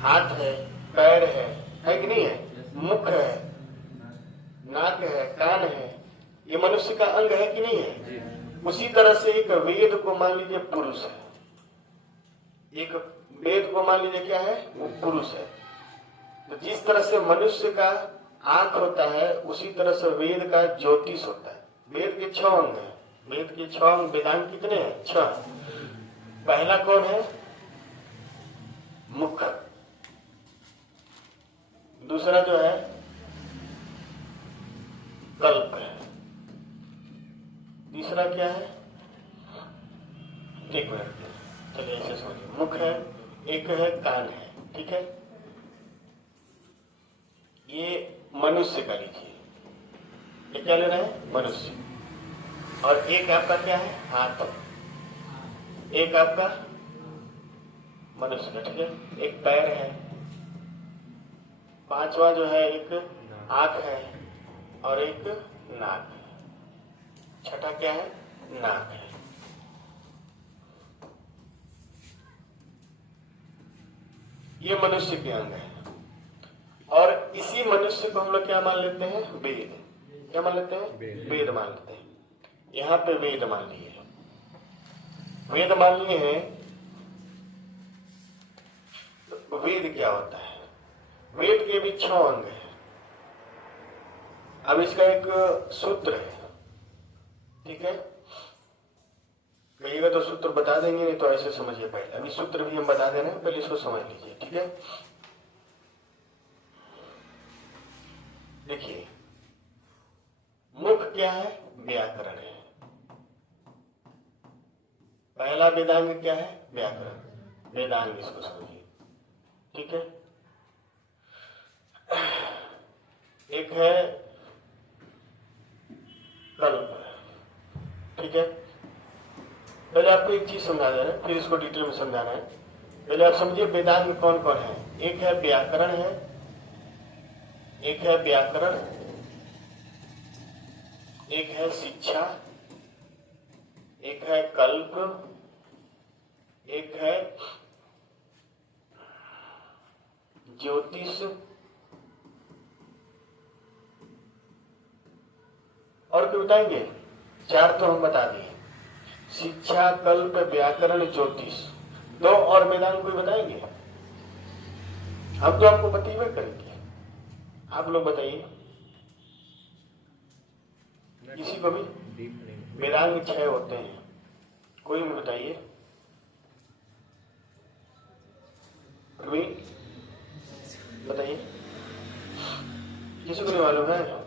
हाथ है, पैर है कि नहीं है, मुख है, नाक है, कान है, ये मनुष्य का अंग है कि नहीं है। उसी तरह से एक वेद को मान लीजिए पुरुष है, एक वेद को मान लीजिए क्या है, वो पुरुष है। तो जिस तरह से मनुष्य का आंख होता है, उसी तरह से वेद का ज्योतिष होता है। वेद के 6 अंग है, वेद के 6 अंग, वेदांग कितने हैं, 6। पहला कौन है, मुख। दूसरा जो है कल्प है। तीसरा क्या है, एक मिनट, चलिए ऐसे समझिए, मुख है, एक है कान है, ठीक है। ये मनुष्य का लीजिए, ये क्या ले रहे हैं, मनुष्य। और एक आपका क्या है, हाथ, एक आपका मनुष्य का, ठीक है। एक पैर है, 5वां जो है एक आंख है, और एक नाक है, 6ठा क्या है, नाक है। ये मनुष्य के अंग है। और इसी मनुष्य को हम लोग क्या मान लेते हैं, वेद। क्या मान लेते हैं, वेद मान लेते हैं। यहाँ पे वेद मान लिए, वेद मान लिए हैं। तो वेद क्या होता है, वेद के भी 6 अंग है। अब इसका एक सूत्र है, ठीक है। कहिएगा तो सूत्र बता देंगे, नहीं तो ऐसे समझिए पहले। अभी सूत्र भी हम बता दे रहे हैं, पहले इसको समझ लीजिए, ठीक है। देखिए, मुख क्या है, व्याकरण है। पहला वेदांग क्या है, व्याकरण, वेदांग इसको समझिए, ठीक है। एक है कल्प, ठीक है। पहले आपको एक चीज समझा दे रहे हैं, फिर इसको डिटेल में समझाना है। पहले आप समझिए वेदांग कौन कौन है। एक है व्याकरण है, एक है व्याकरण, एक है शिक्षा, एक है कल्प, एक है ज्योतिष, और क्या बताएंगे, 4 तो हम बता दिए। शिक्षा, कल्प, व्याकरण, ज्योतिष। दो और वेदांग कोई बताएंगे? हम तो आपको बतेबे करेंगे, आप लोग बताइए किसी को भी। डीप नहीं। वेदांग 6 होते हैं, कोई भी बताइए। प्रवीण बताइए, किसी को नहीं मालूम है?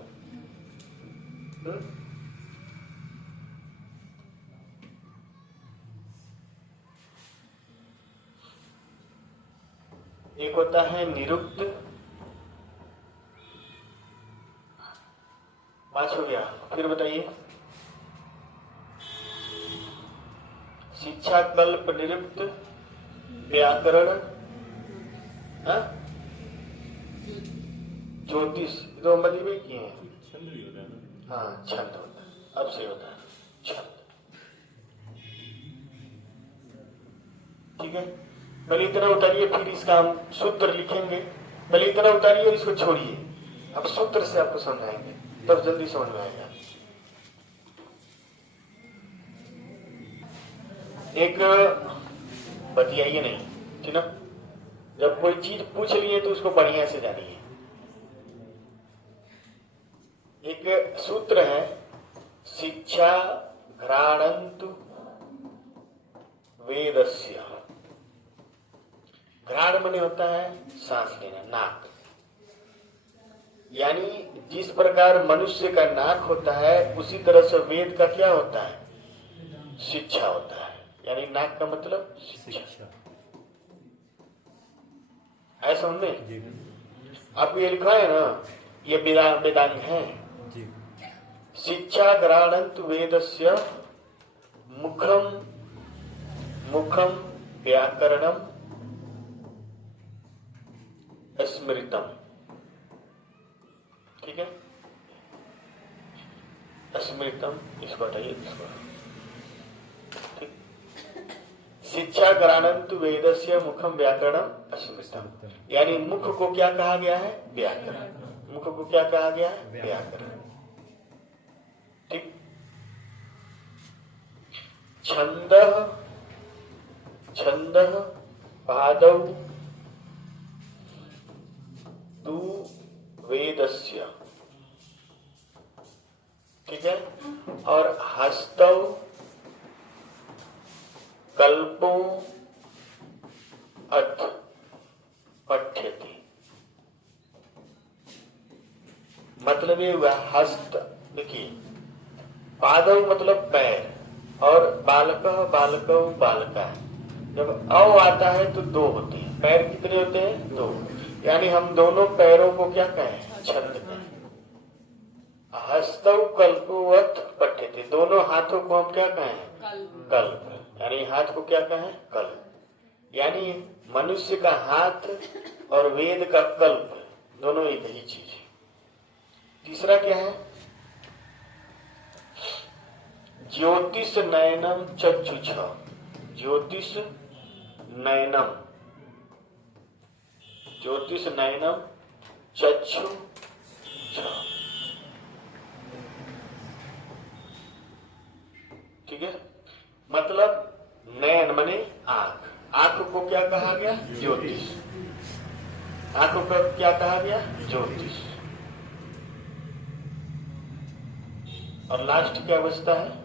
एक होता है निरुक्त, 5 हो गया। फिर बताइए, शिक्षा, कल्प, निरुक्त, व्याकरण, ज्योतिष। दो मदीबे किए हैं। छंद भी होता है ना। हाँ, छंद होता है। अब से होता है छंद। ठीक है, पहले इतना उतारिए, फिर इसका हम सूत्र लिखेंगे। पहले इतना उतारिए और इसको छोड़िए, अब सूत्र से आपको समझाएंगे, तब जल्दी समझ में आएगा। एक बतियाइए नहीं, ठीक ना? जब कोई चीज पूछ लिए तो उसको बढ़िया से जानिए। एक सूत्र है, शिक्षा घ्राणन्तु वेदस्य। घ्राण मने होता है सांस लेना, नाक। यानी जिस प्रकार मनुष्य का नाक होता है, उसी तरह से वेद का क्या होता है? शिक्षा होता है। यानी नाक का मतलब शिक्षा। ऐसा उनमें जी आपको ये लिखा है ना, ये वेदांग है। जी। शिक्षा घ्राणन्तु वेदस्य मुखम मुखम व्याकरणम स्मृतम। ठीक है, स्मृतम, इसको हटाइए, इसको। ठीक, शिक्षा घ्राणन्तु वेदस्य मुखम व्याकरणम स्मृतम। यानी मुख को क्या कहा गया है? व्याकरण। मुख को क्या कहा गया है? व्याकरण। ठीक, छंदः छंदः पादौ तु वेदस्य। ठीक है, और हस्तौ कल्पो अथ पठ्यते। मतलब ये हुआ हस्त। देखिए, पादौ मतलब पैर, और बालकः बालकौ बालका। जब अव आता है तो 2 होते हैं। पैर कितने होते हैं? 2। यानी हम दोनों पैरों को क्या कहें? छंद कहें। हस्तौ कल्पवत पठ्यते। दोनों हाथों को हम क्या कहें? कल्प। यानी हाथ को क्या कहें? कल्प। यानी मनुष्य का हाथ और वेद का कल्प दोनों एक ही चीज है। तीसरा क्या है? ज्योतिष नयनम चक्षुष। ज्योतिष नयनम, ज्योतिष नयनम चक्षु। ठीक है, मतलब नयन मने आंख। आंख को क्या कहा गया? ज्योतिष। आंख को क्या कहा गया? ज्योतिष। और लास्ट क्या बचता है?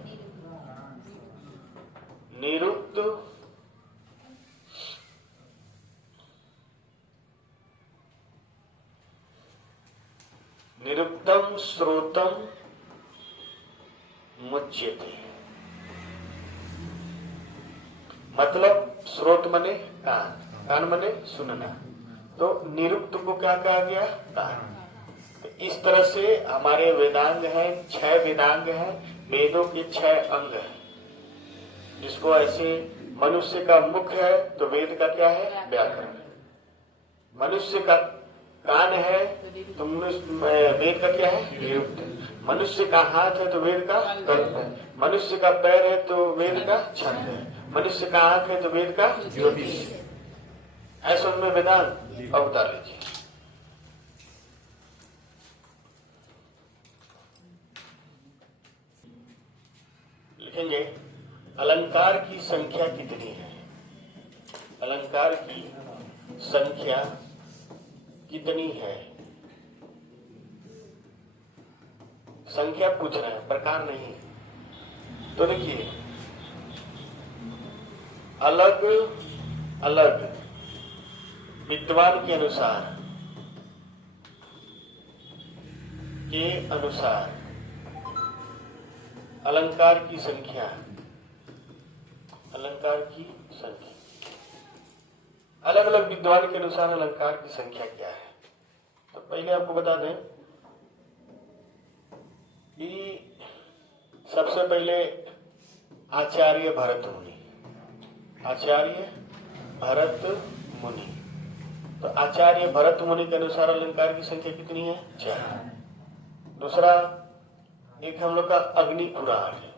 निरुक्त निरुक्तम श्रोतम मुच्यते। मतलब श्रोत मने कान, कान मने सुनना, तो निरुक्त को क्या कहा गया? कान। तो इस तरह से हमारे वेदांग हैं, 6 वेदांग हैं। वेदों के 6 अंग हैं, जिसको ऐसे मनुष्य का मुख है तो वेद का क्या है? व्याकरण। मनुष्य का कान है तो वेद का क्या है? निरुक्त। मनुष्य का हाथ है तो वेद का कल्प है। मनुष्य का पैर है तो वेद का छंद है। मनुष्य का आंख है तो वेद का ज्योतिष। ऐसा उनमें वेदांत अवतार लीजिए। लिखेंगे, अलंकार की संख्या कितनी है? अलंकार की संख्या कितनी है? संख्या पूछ रहे हैं, प्रकार नहीं। तो देखिए, अलग अलग विद्वान के अनुसार अलंकार की संख्या अलग अलग विद्वान के अनुसार अलंकार की संख्या क्या है? तो पहले आपको बता दें कि सबसे पहले आचार्य भरत मुनि। तो आचार्य भरत मुनि के अनुसार अलंकार की संख्या कितनी है? 4। दूसरा, एक हम लोग का अग्नि पुराण है।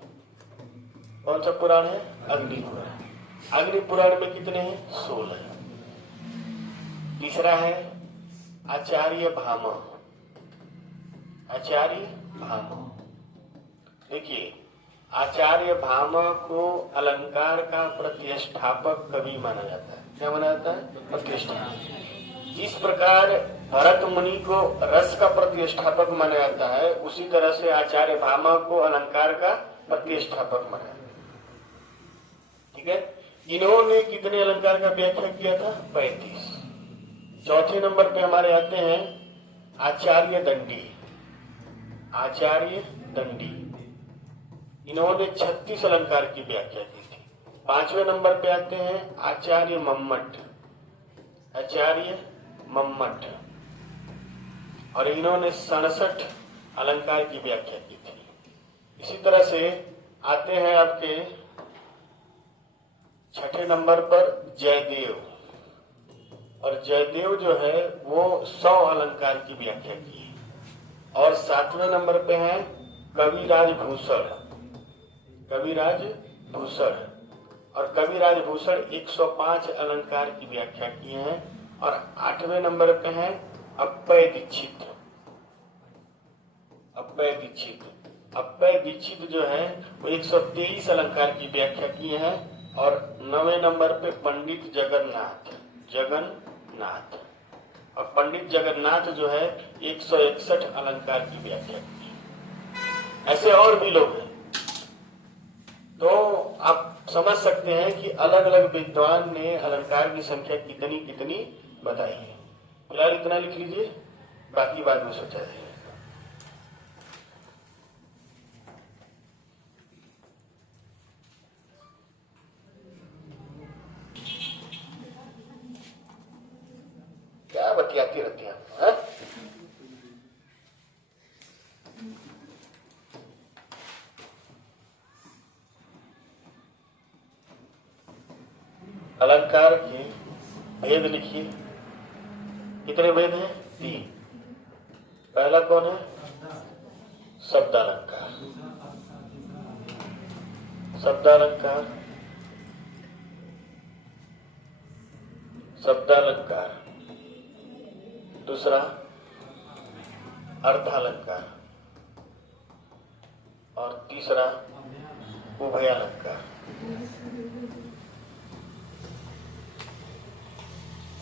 कौन सा पुराण है? अग्नि पुराण। अग्नि पुराण में कितने हैं? 16। तीसरा है आचार्य भामा। देखिए, आचार्य भामा को अलंकार का प्रतिष्ठापक कवि माना जाता है। क्या माना जाता है? प्रतिष्ठापक। जिस प्रकार भरत मुनि को रस का प्रतिष्ठापक माना जाता है, उसी तरह से आचार्य भामा को अलंकार का प्रतिष्ठापक माना जाता है। ठीक है, इन्होंने कितने अलंकार का व्याख्या किया था? 35। चौथे नंबर पे हमारे आते हैं आचार्य दंडी। इन्होंने 36 अलंकार की व्याख्या की थी। 5वें नंबर पे आते हैं आचार्य मम्मट, और इन्होंने 67 अलंकार की व्याख्या की थी। इसी तरह से आते हैं आपके 6ठे नंबर पर जयदेव, और जयदेव जो है वो 100 अलंकार की व्याख्या की है। और 7वें नंबर पे है कविराज भूषण, और कविराज भूषण 105 अलंकार की व्याख्या किए हैं। और 8वें नंबर पे है अप्पय दीक्षित जो है वो 123 अलंकार की व्याख्या किए हैं। और 9वें नंबर पे पंडित जगन्नाथ, और पंडित जगन्नाथ जो है 161 अलंकार की व्याख्या की है। ऐसे और भी लोग हैं। तो आप समझ सकते हैं कि अलग अलग विद्वान ने अलंकार की संख्या कितनी कितनी बताई है। फिलहाल इतना लिख लीजिए, बाकी बाद में सोचा जाएगा। क्या बतियाती रहती हैं? अलंकार के भेद लिखिए। कितने भेद हैं? 3। पहला कौन है? शब्दालंकार। दूसरा अर्धालंकार, और तीसरा उभयालंकार।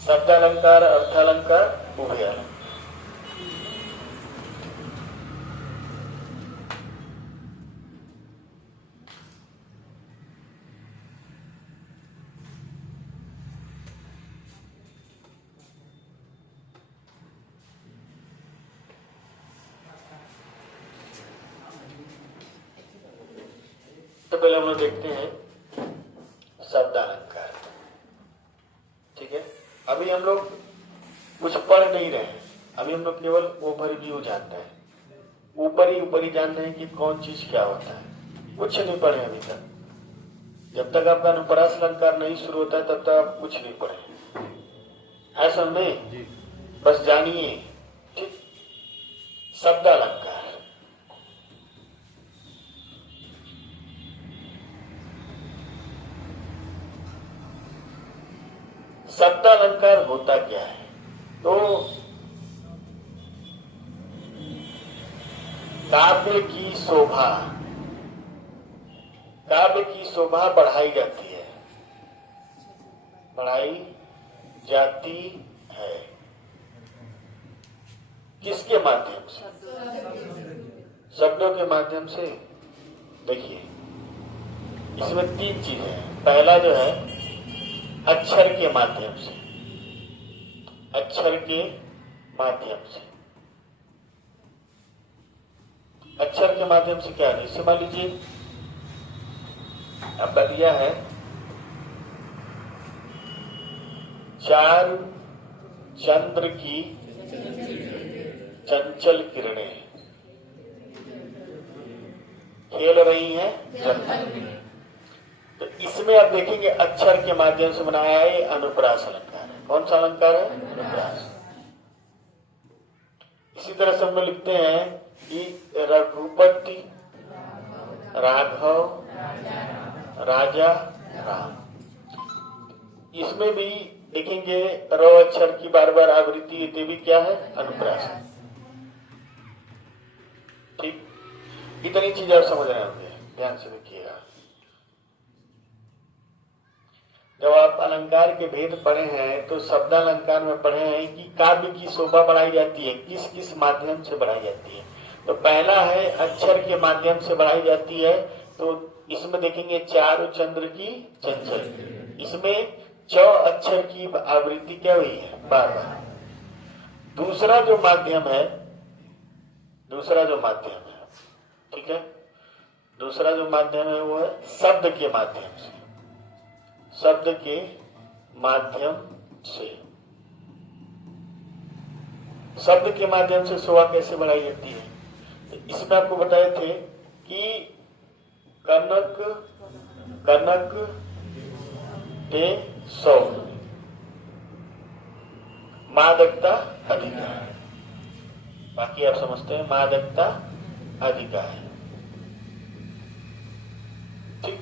शब्दालंकार, अर्थालंकार, उभयालंकार। तो पहले हम लोग देखते हैं शब्दालंकार। ठीक है, अभी हम लोग कुछ पढ़ नहीं रहे हैं। अभी हम लोग केवल ओवरव्यू जानते हैं, ऊपरी जान रहे हैं कि कौन चीज क्या होता है। कुछ नहीं पढ़े अभी तक। जब तक आपका अनुप्रास अलंकार नहीं शुरू होता है तब तक आप कुछ नहीं पढ़े। ऐसा नहीं, बस जानिए। ठीक, शब्दालंकार। शब्दालंकार होता क्या है? तो काव्य की शोभा काव्य की शोभा बढ़ाई जाती है, बढ़ाई जाती है किसके माध्यम से? शब्दों के माध्यम से। देखिए इसमें 3 चीजें हैं। पहला जो है अक्षर के माध्यम से, अक्षर के माध्यम से। अक्षर के माध्यम से क्या है? जैसे मान लीजिए अब दिया है 4 चंद्र की चंचल किरणें खेल रही हैं जंगल में। तो इसमें आप देखेंगे अक्षर के माध्यम से बनाया है, ये अनुप्रास अलंकार है। कौन सा अलंकार है? अनुप्रास। इसी तरह से हम लोग लिखते हैं कि रघुपति राघव राजा राम। इसमें भी देखेंगे र अक्षर की बार बार आवृत्ति, ये भी क्या है? अनुप्रास। ठीक, इतनी चीजें आप समझ रहे होंगे, ध्यान से देखिएगा। जब आप अलंकार के भेद पढ़े हैं तो शब्दालंकार में पढ़े हैं कि काव्य की शोभा बढ़ाई जाती है, किस किस माध्यम से बढ़ाई जाती है। तो पहला है अक्षर के माध्यम से बढ़ाई जाती है। तो इसमें देखेंगे 4 चंद्र की चंचल, इसमें 4 अक्षर की आवृत्ति क्या हुई है? बार बार। दूसरा जो माध्यम है, ठीक है, दूसरा जो माध्यम है वो है शब्द के माध्यम से, शब्द के माध्यम से। शब्द के माध्यम से शोभा कैसे बढ़ाई जाती है? तो इसमें आपको बताए थे कि कनक ते सौ मादकता अधिका है। बाकी आप समझते हैं मादकता अधिका है। ठीक,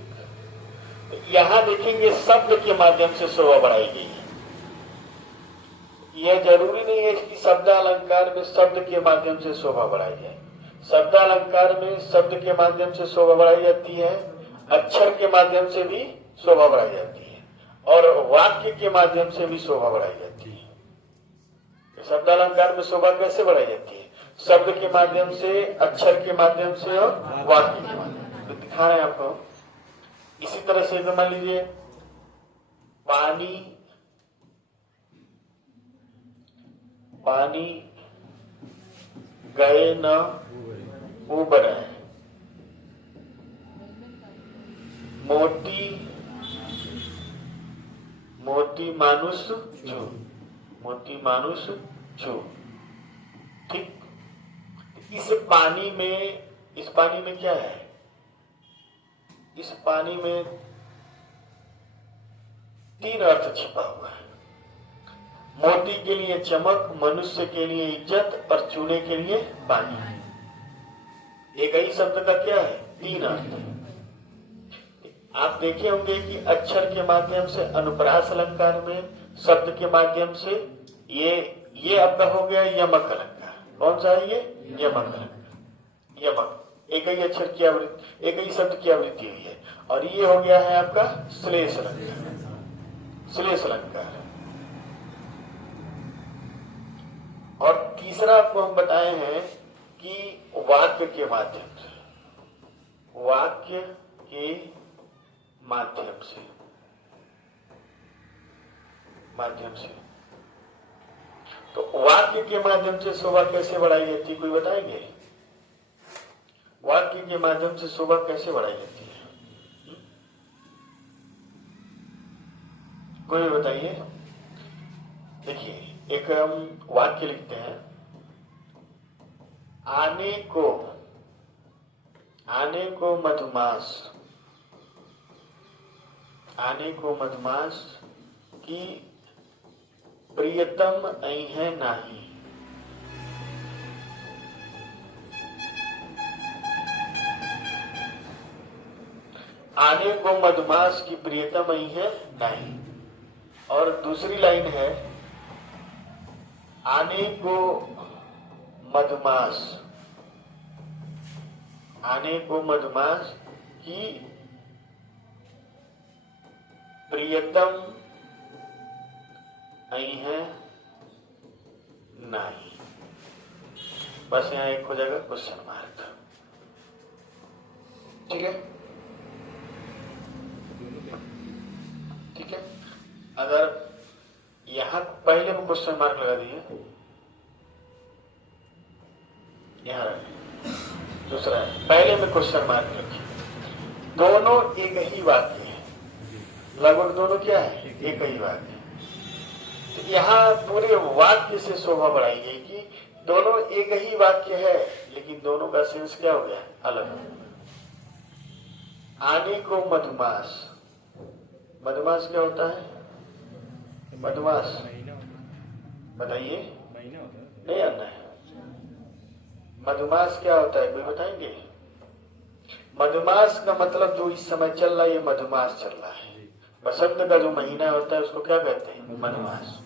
तो यहां देखेंगे शब्द के माध्यम से शोभा बढ़ाई गई है। यह जरूरी नहीं है कि शब्दालंकार में शब्द के माध्यम से शोभा बढ़ाई जाए। शब्दालंकार में शब्द के माध्यम से शोभा बढ़ाई जाती है, अक्षर के माध्यम से भी शोभा बढ़ाई जाती है, और वाक्य के माध्यम से भी शोभा बढ़ाई जाती है। शब्दालंकार में शोभा कैसे बढ़ाई जाती है? शब्द के माध्यम से, अक्षर के माध्यम से और वाक्य के माध्यम से। तो दिखा रहे हैं आपको। इसी तरह से मान लीजिए पानी गए न उबर, मोती मानुष छू। ठीक, इस पानी में क्या है? इस पानी में 3 अर्थ छिपा हुआ है। मोती के लिए चमक, मनुष्य के लिए इज्जत और चूने के लिए पानी। एक ही शब्द का क्या है? 3 अर्थ। आप देखे होंगे कि अक्षर के माध्यम से अनुप्रास अलंकार में, शब्द के माध्यम से ये आपका हो गया यमक अलंकार। कौन सा है ये? यमक अलंकार। यमक एक ही अक्षर की आवृत्ति, एक ही शब्द की आवृत्ति हुई है। और ये हो गया है आपका श्लेष अलंकार, श्लेष अलंकार। और तीसरा आपको हम बताए हैं कि वाक्य के माध्यम से, वाक्य के माध्यम से। तो वाक्य के माध्यम से शोभा कैसे बढ़ाई जाती है? कोई बताएंगे? वाक्य के माध्यम से शोभा कैसे बढ़ाई जाती है? कोई बताइए। देखिए एक हम वाक्य लिखते हैं, आने को मधुमास की प्रियतम है नाही। आने को मधुमास की प्रियतम है नहीं। और दूसरी लाइन है, आने को मधुमास की प्रियतम नहीं है नहीं। बस यहाँ एक हो जाएगा क्वेश्चन मार्क। ठीक है, ठीक है। अगर यहां पहले में क्वेश्चन मार्क लगा दिए, यहां रखें। दूसरा है, पहले में क्वेश्चन मार्क रखिए। दोनों एक ही वाक्य है, लगभग दोनों क्या है, एक ही वाक्य है। तो यहाँ पूरे वाक्य से शोभा बढ़ाई गई कि दोनों एक ही वाक्य है, लेकिन दोनों का सेंस क्या हो गया, अलग। आने को मधुमास, मधुमास क्या होता है, मधुमास बताइए, महीना होता है। नहीं आना है। मधुमास क्या होता है, कोई बताएंगे? मधुमास का मतलब जो इस समय चल रहा है, ये मधुमास चल रहा है। बसंत का जो महीना होता है उसको क्या कहते हैं, मधुमास।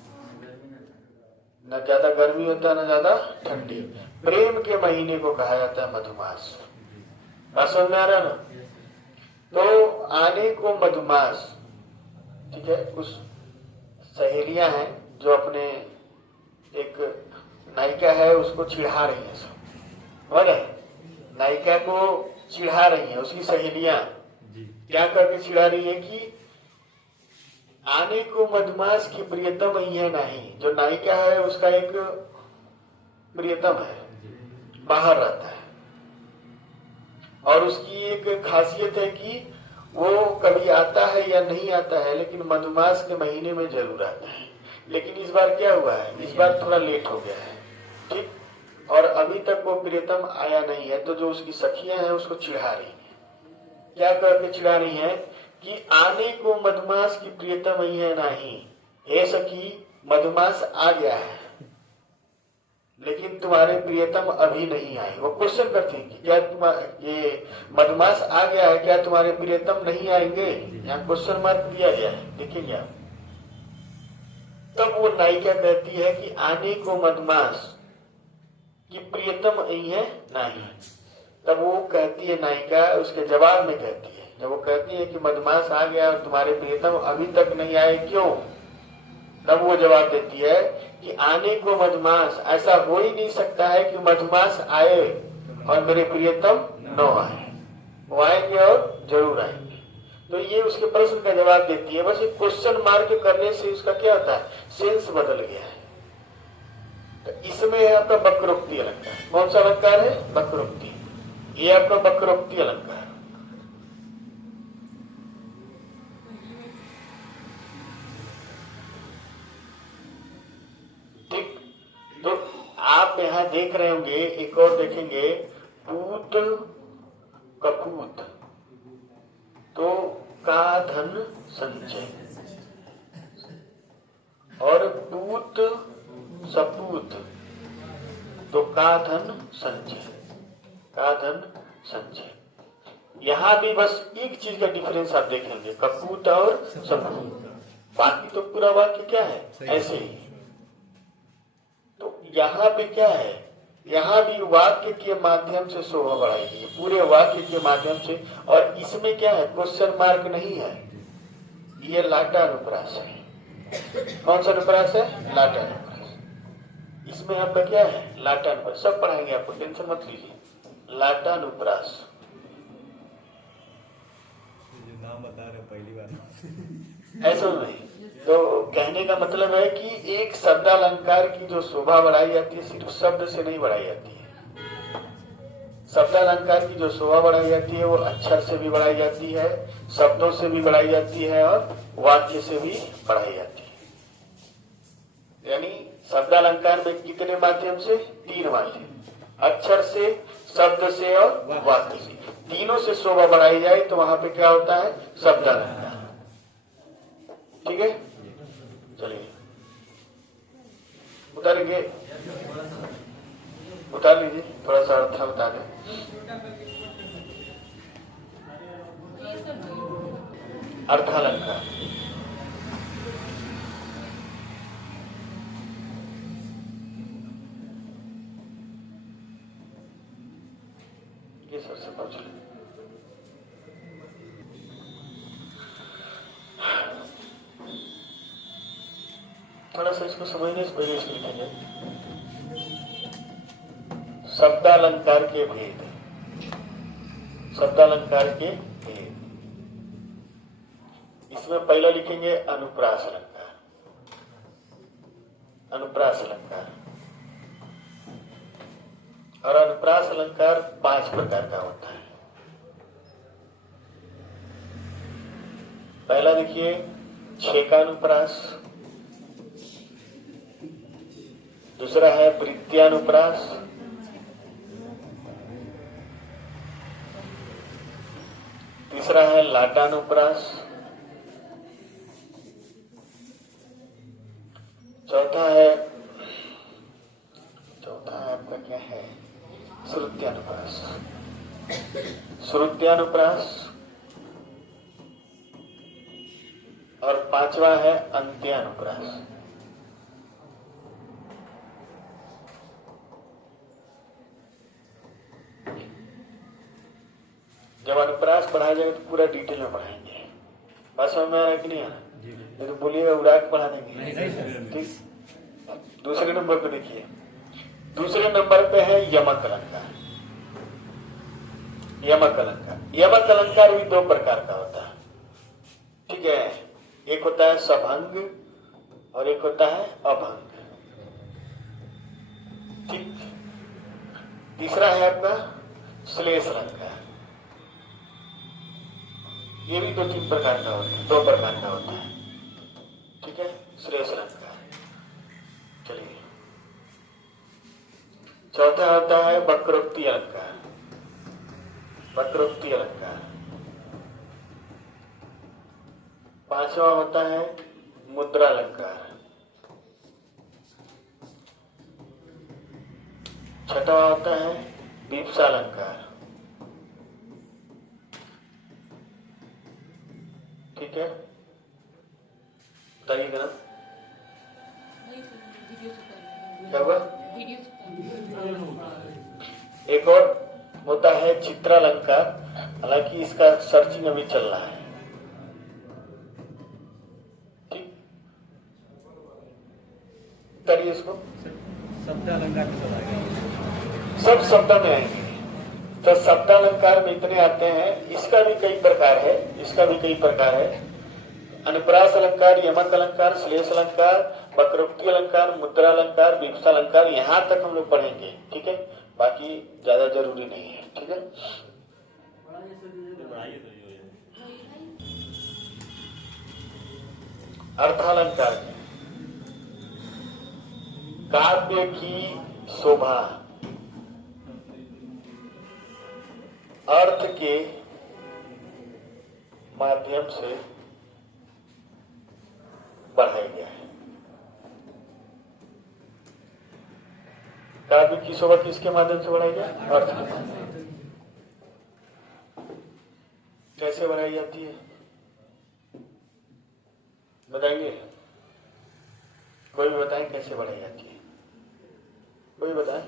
न ज्यादा गर्मी होता है न ज्यादा ठंडी, प्रेम के महीने को कहा जाता है मधुमास। बात समझ में आ रहा है ना? तो आने को मधुमास, ठीक है। कुछ सहेलियां हैं जो अपने एक नायिका है उसको चिढ़ा रही है, सब और नायिका को चिढ़ा रही है, उसकी सहेलियां क्या करके चिढ़ा रही है कि आने को मधुमास की प्रियतम ही है नहीं। जो नायिका है उसका एक प्रियतम है, बाहर रहता है, और उसकी एक खासियत है कि वो कभी आता है या नहीं आता है, लेकिन मधुमास के महीने में जरूर आता है। लेकिन इस बार क्या हुआ है, इस बार थोड़ा लेट हो गया है, ठीक। और अभी तक वो प्रियतम आया नहीं है, तो जो उसकी सखियां हैं उसको चिढ़ा रही है। क्या करके चिढ़ा रही है कि आने को मधुमास की प्रियतम ही है नहीं, हे सखी मधुमास आ गया है लेकिन तुम्हारे प्रियतम अभी नहीं आए। वो क्वेश्चन करती है कि क्या ये मधुमास आ गया है, क्या तुम्हारे प्रियतम नहीं आएंगे? यहाँ क्वेश्चन मार्क दिया गया है, देखेंगे आप। तब वो नायिका कहती है कि आने को मधुमास की प्रियतम नहीं है नहीं। तब वो कहती है नायिका, उसके जवाब में कहती है, जब वो कहती है कि मधुमास आ गया और तुम्हारे प्रियतम अभी तक नहीं आए क्यों, तब वो जवाब देती है कि आने को मधुमास, ऐसा हो ही नहीं सकता है कि मधुमास आए और मेरे प्रियतम न आए। वो आएंगे और जरूर आएंगे। तो ये उसके प्रश्न का जवाब देती है। बस एक क्वेश्चन मार्क करने से उसका क्या होता है, सेंस बदल गया है। तो इसमें है आपका वक्रोक्ति अलंकार। कौन सा अलंकार है, वक्रोक्ति। ये आपका वक्रोक्ति अलंकार। ठीक, तो आप यहाँ देख रहे होंगे, एक और देखेंगे, पूत कपूत, तो का धन संचय, और पूत सपूत, तो का धन संचय, का धन संचय। यहां भी बस एक चीज का डिफरेंस आप देखेंगे, कपूत और सपूत। बाकी तो पूरा वाक्य क्या है, ऐसे ही। तो यहाँ पे क्या है, यहाँ भी वाक्य के माध्यम से शोभा बढ़ाई गई है, पूरे वाक्य के माध्यम से। और इसमें क्या है, क्वेश्चन मार्क नहीं है, ये लाटा अनुप्रास है। कौन सा अनुप्रास है, लाटा अनुप्रास। इसमें आपका क्या है, लाटा अनुप्रास। सब पढ़ाएंगे आपको, टेंशन मत लीजिए। लाटा अनुप्रास नाम बता रहे पहली बार ऐसा नहीं। तो कहने का मतलब है कि एक शब्दालंकार की जो शोभा बढ़ाई जाती है, सिर्फ शब्द से नहीं बढ़ाई जाती है। शब्दालंकार की जो शोभा बढ़ाई जाती है वो अक्षर से भी बढ़ाई जाती है, शब्दों से भी बढ़ाई जाती है, और वाक्य से भी बढ़ाई जाती है। यानी शब्दालंकार में कितने माध्यम से, 3 माध्यम, अक्षर से, शब्द से और वाक्य से। तीनों से शोभा बढ़ाई जाए तो वहां पे क्या होता है, शब्दालंकार। ठीक है, चलिए उतारेंगे, उतार लीजिए, थोड़ा सा अर्थ बता दें। अर्थालंकार, ये सबसे पहले थोड़ा सा इसको समझने से पहले इसको लिखेंगे। शब्दालंकार के भेद, शब्दालंकार के भेद। इसमें पहला लिखेंगे अनुप्रास अलंकार। अनुप्रास अलंकार और अनुप्रास अलंकार 5 प्रकार का होता है। पहला देखिए छेकानुप्रास, दूसरा है वृत्त्यानुप्रास, तीसरा है लाटानुप्रास, चौथा है आपका क्या है श्रुत्यानुप्रास, श्रुत्यानुप्रास, और 5वां है अंत्यानुप्रास। जब अनुप्रास पढ़ाया जाएगा तो पूरा डिटेल में पढ़ाएंगे। बात समझ में आ रहा है कि नहीं आ रहा? नहीं तो बोलिएगा उड़ा के पढ़ा देंगे। ठीक। दूसरे नंबर पे देखिए, दूसरे नंबर पे है यमक अलंकार। यमक अलंकार, यमक अलंकार भी 2 प्रकार का होता है। ठीक है, एक होता है सभंग और एक होता है अभंग। ठीक। तीसरा है आपका श्लेष अलंकार। ये भी 2-3 प्रकार का होता है, 2 प्रकार का होता है। ठीक है, श्लेष अलंकार। चलिए, चौथा होता है वक्रोक्ति अलंकार। वक्रोक्ति अलंकार। 5वां होता है मुद्रा अलंकार। 6वां होता है दीप्सा अलंकार। ठीक है, बताइएगा ना क्या हुआ? एक और होता है चित्रालंकार, हालांकि इसका सर्चिंग अभी चल रहा है। ठीक, करिए इसको। शब्दालंकार में सब आएगा, सब शब्द में आएंगे। तो शब्दालंकार में इतने आते हैं। इसका भी कई प्रकार है, इसका भी कई प्रकार है। अनुप्रास अलंकार, यमक अलंकार, श्लेष अलंकार, वक्रोक्ति अलंकार, मुद्रा अलंकार, दीप्सा अलंकार, यहां तक हम लोग पढ़ेंगे। ठीक है, बाकी ज्यादा जरूरी नहीं है। ठीक है, बढ़ाइए तो ये हो जाए। अर्थालंकार, काव्य की शोभा अर्थ के माध्यम से बढ़ाया गया है। काव्य की शोभा किसके माध्यम से बढ़ाई जाए? अर्थ के माध्यम से। कैसे बढ़ाई जाती है बताइए? कोई भी बताए कैसे बढ़ाई जाती है? कोई बताए?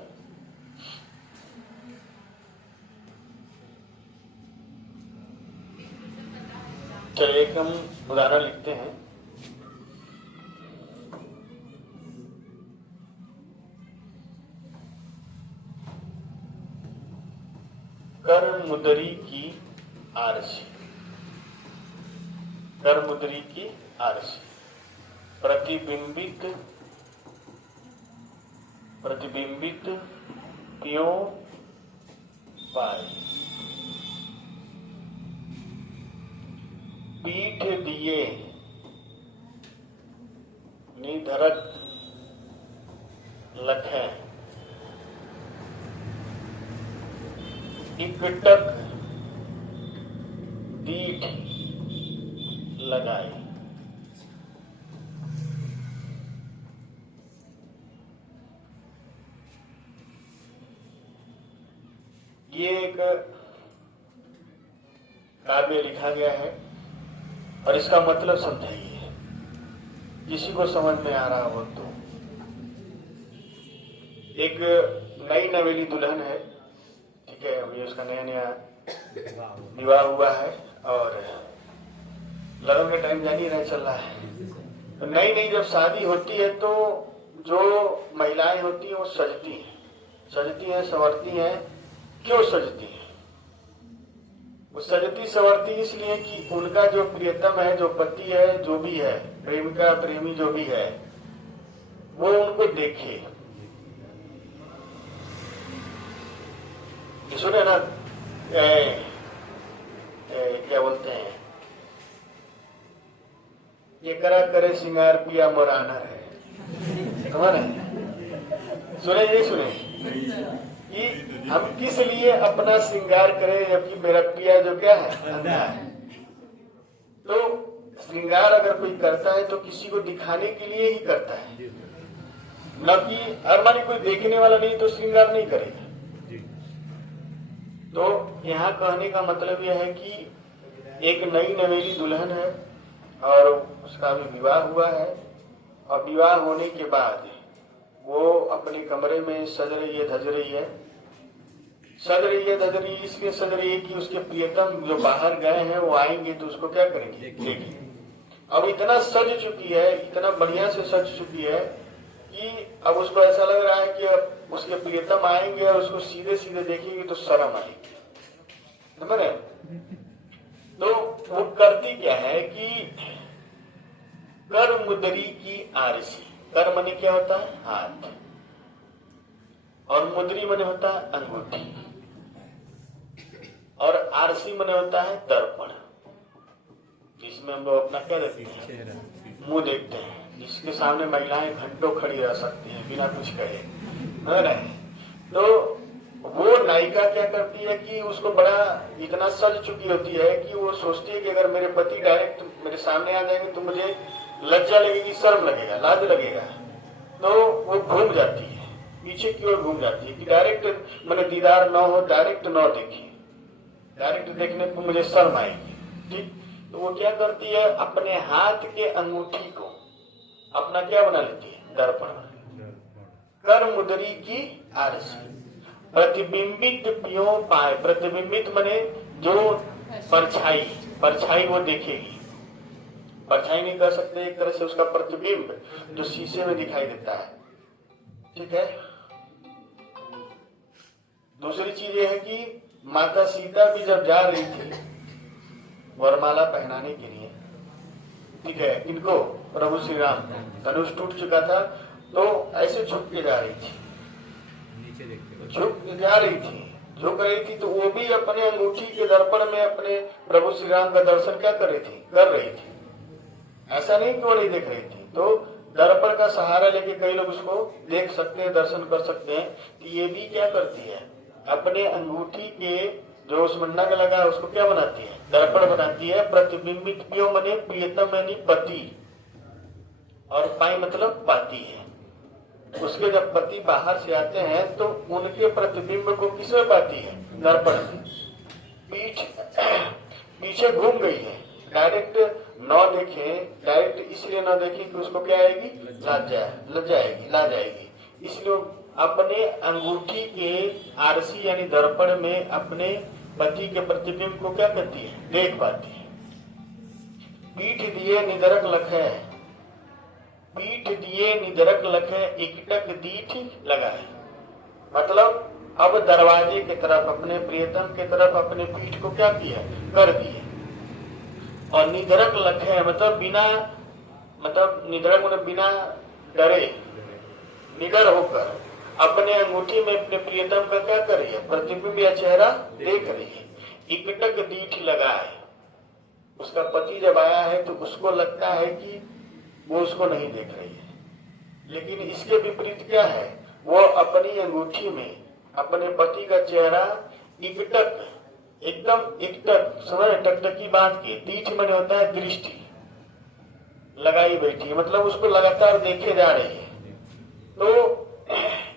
चलिए एक हम उदाहरण लिखते हैं। करमुदरी की आरसी, करमुदरी की आरसी, प्रतिबिंबित प्रतिबिंबित क्यों पाए, पीठ दिए निधरक लखें, इकटक दीठ लगाए। ये एक काव्य लिखा गया है और इसका मतलब समझाइए, किसी को समझ में आ रहा हो तो। एक नई नवेली दुल्हन है, ठीक है, अभी उसका नया नया विवाह हुआ है और लगन का टाइम जान ही रहे चल रहा है। नई नई जब शादी होती है तो जो महिलाएं होती हैं वो सजती हैं, संवरती हैं। क्यों सजती हैं? वो सजती संवरती इसलिए कि उनका जो प्रियतम है, जो पति है, जो भी है, प्रेमिका प्रेमी जो भी है, वो उनको देखे। सुने ना, क्या बोलते हैं, ये करा करे सिंगार पिया मोराना है, हमारे सुने ये सुने कि हम किस लिए अपना श्रृंगार करें जबकि मेरा पिया जो क्या है, अंधा है। तो श्रृंगार अगर कोई करता है तो किसी को दिखाने के लिए ही करता है, न कि हमारी कोई देखने वाला नहीं तो श्रृंगार नहीं करेगा। तो यहाँ कहने का मतलब यह है कि एक नई नवेली दुल्हन है और उसका भी विवाह हुआ है, और विवाह होने के बाद वो अपने कमरे में सज रही है, धज रही है, इसलिए सज रही है कि उसके प्रियतम जो बाहर गए हैं वो आएंगे तो उसको क्या करेंगे, देखेंगे। अब इतना सज चुकी है, इतना बढ़िया से सज चुकी है कि अब उसको ऐसा लग रहा है कि अब उसके प्रियतम आएंगे और उसको सीधे सीधे देखेंगे तो शर्म आएगी, समझ रहे? तो वो करती क्या है कि कर मुदरी की आरसी, कर मने क्या होता है, हाथ, और मुदरी मने होता है अंगूठी, और आरसी मने होता है दर्पण, जिसमें हम लोग अपना क्या देखते हैं, मुंह देखते हैं, जिसके सामने महिलाएं घंटों खड़ी रह सकती हैं बिना कुछ कहे, है ना? तो वो नायिका क्या करती है कि उसको बड़ा इतना सज चुकी होती है कि वो सोचती है कि अगर मेरे पति डायरेक्ट मेरे सामने आ जाएंगे तो मुझे लज्जा लगेगी, शर्म लगेगा, लाज लगेगा। तो वो घूम जाती है, पीछे की ओर घूम जाती है कि डायरेक्ट मैंने दीदार न हो, डायरेक्ट न देखी, डायरेक्ट देखने को मुझे शर्म आएगी। ठीक, तो वो क्या करती है, अपने हाथ के अंगूठी को अपना क्या बना लेती है, दर्पण। कर मुदरी की आरसी, प्रतिबिंबित पियो पाए, प्रतिबिंबित मने जो परछाई, परछाई वो देखेगी, परछाई नहीं कर सकते, एक तरह से उसका प्रतिबिंब जो शीशे में दिखाई देता है। ठीक है। दूसरी चीज ये है कि माता सीता भी जब जा रही थी वरमाला पहनाने के लिए, ठीक है, इनको प्रभु श्री राम धनुष टूट चुका था तो ऐसे झुक के जा रही थी, नीचे देखते झुक जा रही थी, झुक रही थी, तो वो भी अपने अंगूठी के दर्पण में अपने प्रभु श्री राम का दर्शन क्या कर रही थी, ऐसा नहीं कि वो नहीं देख रही थी। तो दर्पण का सहारा लेके कई लोग उसको देख सकते हैं, दर्शन कर सकते हैं कि ये भी क्या करती है, अपने अंगूठी के जो उस मुंडा का लगा है उसको क्या बनाती है, दर्पण बनाती है। प्रतिबिंबित पियो मने प्रियतम यानी पति, और पाई मतलब पाती है। उसके जब पति बाहर से आते हैं तो उनके प्रतिबिंब को किसमें पाती है, दर्पण में। पीछे घूम गई है, डायरेक्ट न देखे, डायरेक्ट इसलिए न देखे कि उसको क्या आएगी, लज जाएगी। इसलिए अपने अंगूठी के आरसी यानी दर्पण में अपने पति के प्रतिबिंब को क्या करती है, देख पाती है। पीठ दिए निदरक लखे, पीठ दिए निदरक लखे, इकटक दीठ लगाए, मतलब अब दरवाजे की तरफ, अपने प्रियतम के तरफ अपने पीठ को क्या किया, कर दिए। और निदरक लखे मतलब बिना, मतलब निदरक मतलब बिना डरे, निडर होकर अपने अंगूठी में अपने प्रियतम का क्या कर रही है, प्रतिबिंब या चेहरा देख रही है। इकटक दीठ लगाए, उसका पति जब आया है तो उसको लगता है कि वो उसको नहीं देख रही है, लेकिन इसके विपरीत क्या है, वो अपनी अंगूठी में अपने पति का चेहरा इकटक, एकदम इकटक, समझ, टकटकी बांध के, दीठ मन होता है दृष्टि, लगाई बैठी है, मतलब उसको लगातार देखे जा रही है। तो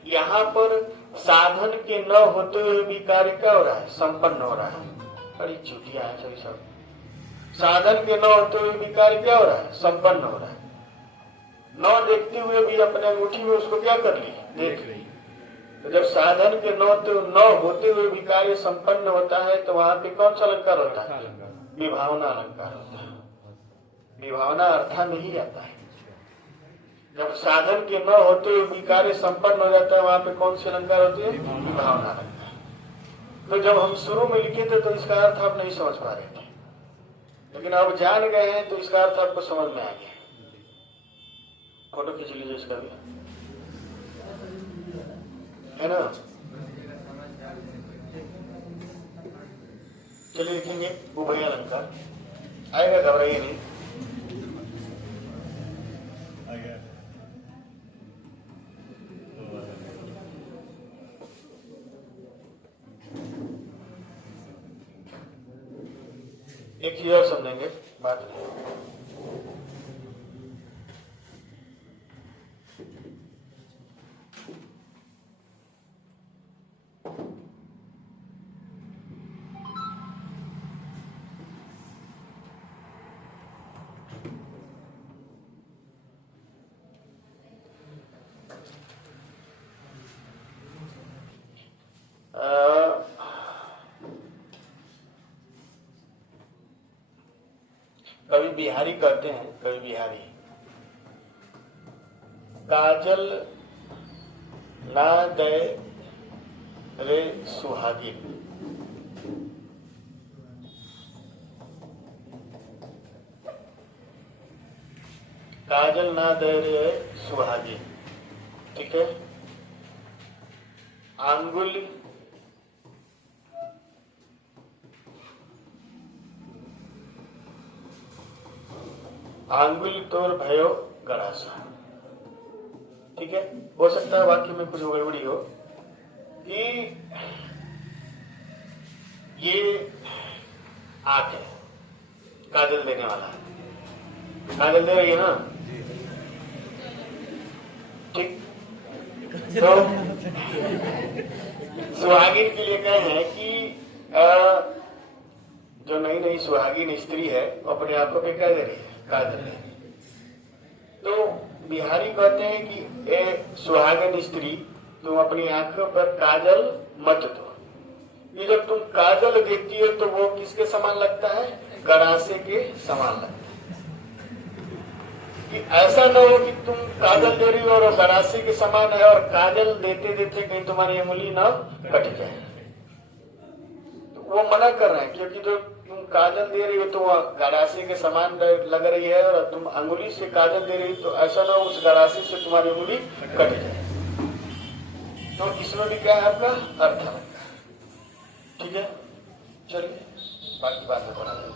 यहाँ पर साधन के न होते हुए भी कार्य क्या हो रहा है, संपन्न हो रहा है। बड़ी चुटिया है सभी सब, साधन के न होते हुए भी कार्य क्या हो रहा है, संपन्न हो रहा है। न देखते हुए भी अपने अंगूठी में उसको क्या कर ली, देख रही। तो जब साधन के न होते हुए भी कार्य संपन्न होता है तो वहां पे कौन सा अलंकार होता है, विभावना अलंकार होता है। विभावना अर्था में ही आता है, जब साधन के न होते हुए भी कार्य संपन्न हो जाता है, वहां पे कौन सी अलंकार होती है? विभावना लगता है। तो जब हम शुरू में लिखे थे तो इसका अर्थ आप नहीं समझ पा रहे थे, लेकिन अब जान गए हैं तो इसका अर्थ आपको समझ में आ गया। फोटो खींच लीजिए इसका भी, है ना? चलिए लिखेंगे उभय अलंकार, आएगा, घबराइए नहीं। आ गया। एक चीज और समझेंगे बात नहीं। कवि बिहारी कहते हैं, कवि बिहारी, काजल ना दे रे सुहागिन, काजल ना दे रे सुहागिन, ठीक है? आंगुल आंगुल तोर भयो गड़ासा, ठीक है? हो सकता है वाक्य में कुछ गड़बड़ी हो कि ये आंख है, काजल देने वाला है, काजल दे रही है ना, ठीक? तो सुहागिन के लिए कहे हैं कि जो नई नई सुहागिन स्त्री है वो अपने आप को क्या दे रही है? काजल है। तो बिहारी कहते हैं कि ए सुहागिन स्त्री, तुम अपनी आंखों पर काजल मत दो। ये जब तुम काजल देती हो तो वो किसके समान लगता है? गरासे के समान लगता है। कि ऐसा न हो कि तुम काजल दे रही हो और गरासे के समान है और काजल देते देते कहीं तुम्हारी अंगुली न कट जाए। तो वो मना कर रहे हैं, क्योंकि जो तुम काजल दे रही हो तो वह गरासे के समान लग रही है, और तुम अंगुली से काजल दे रही हो तो ऐसा ना हो उस गरासे से तुम्हारी अंगुली कट जाए। तो इसमें भी क्या है आपका अर्थ है, ठीक है? चलिए बाकी बात में पढ़ा जाएगा।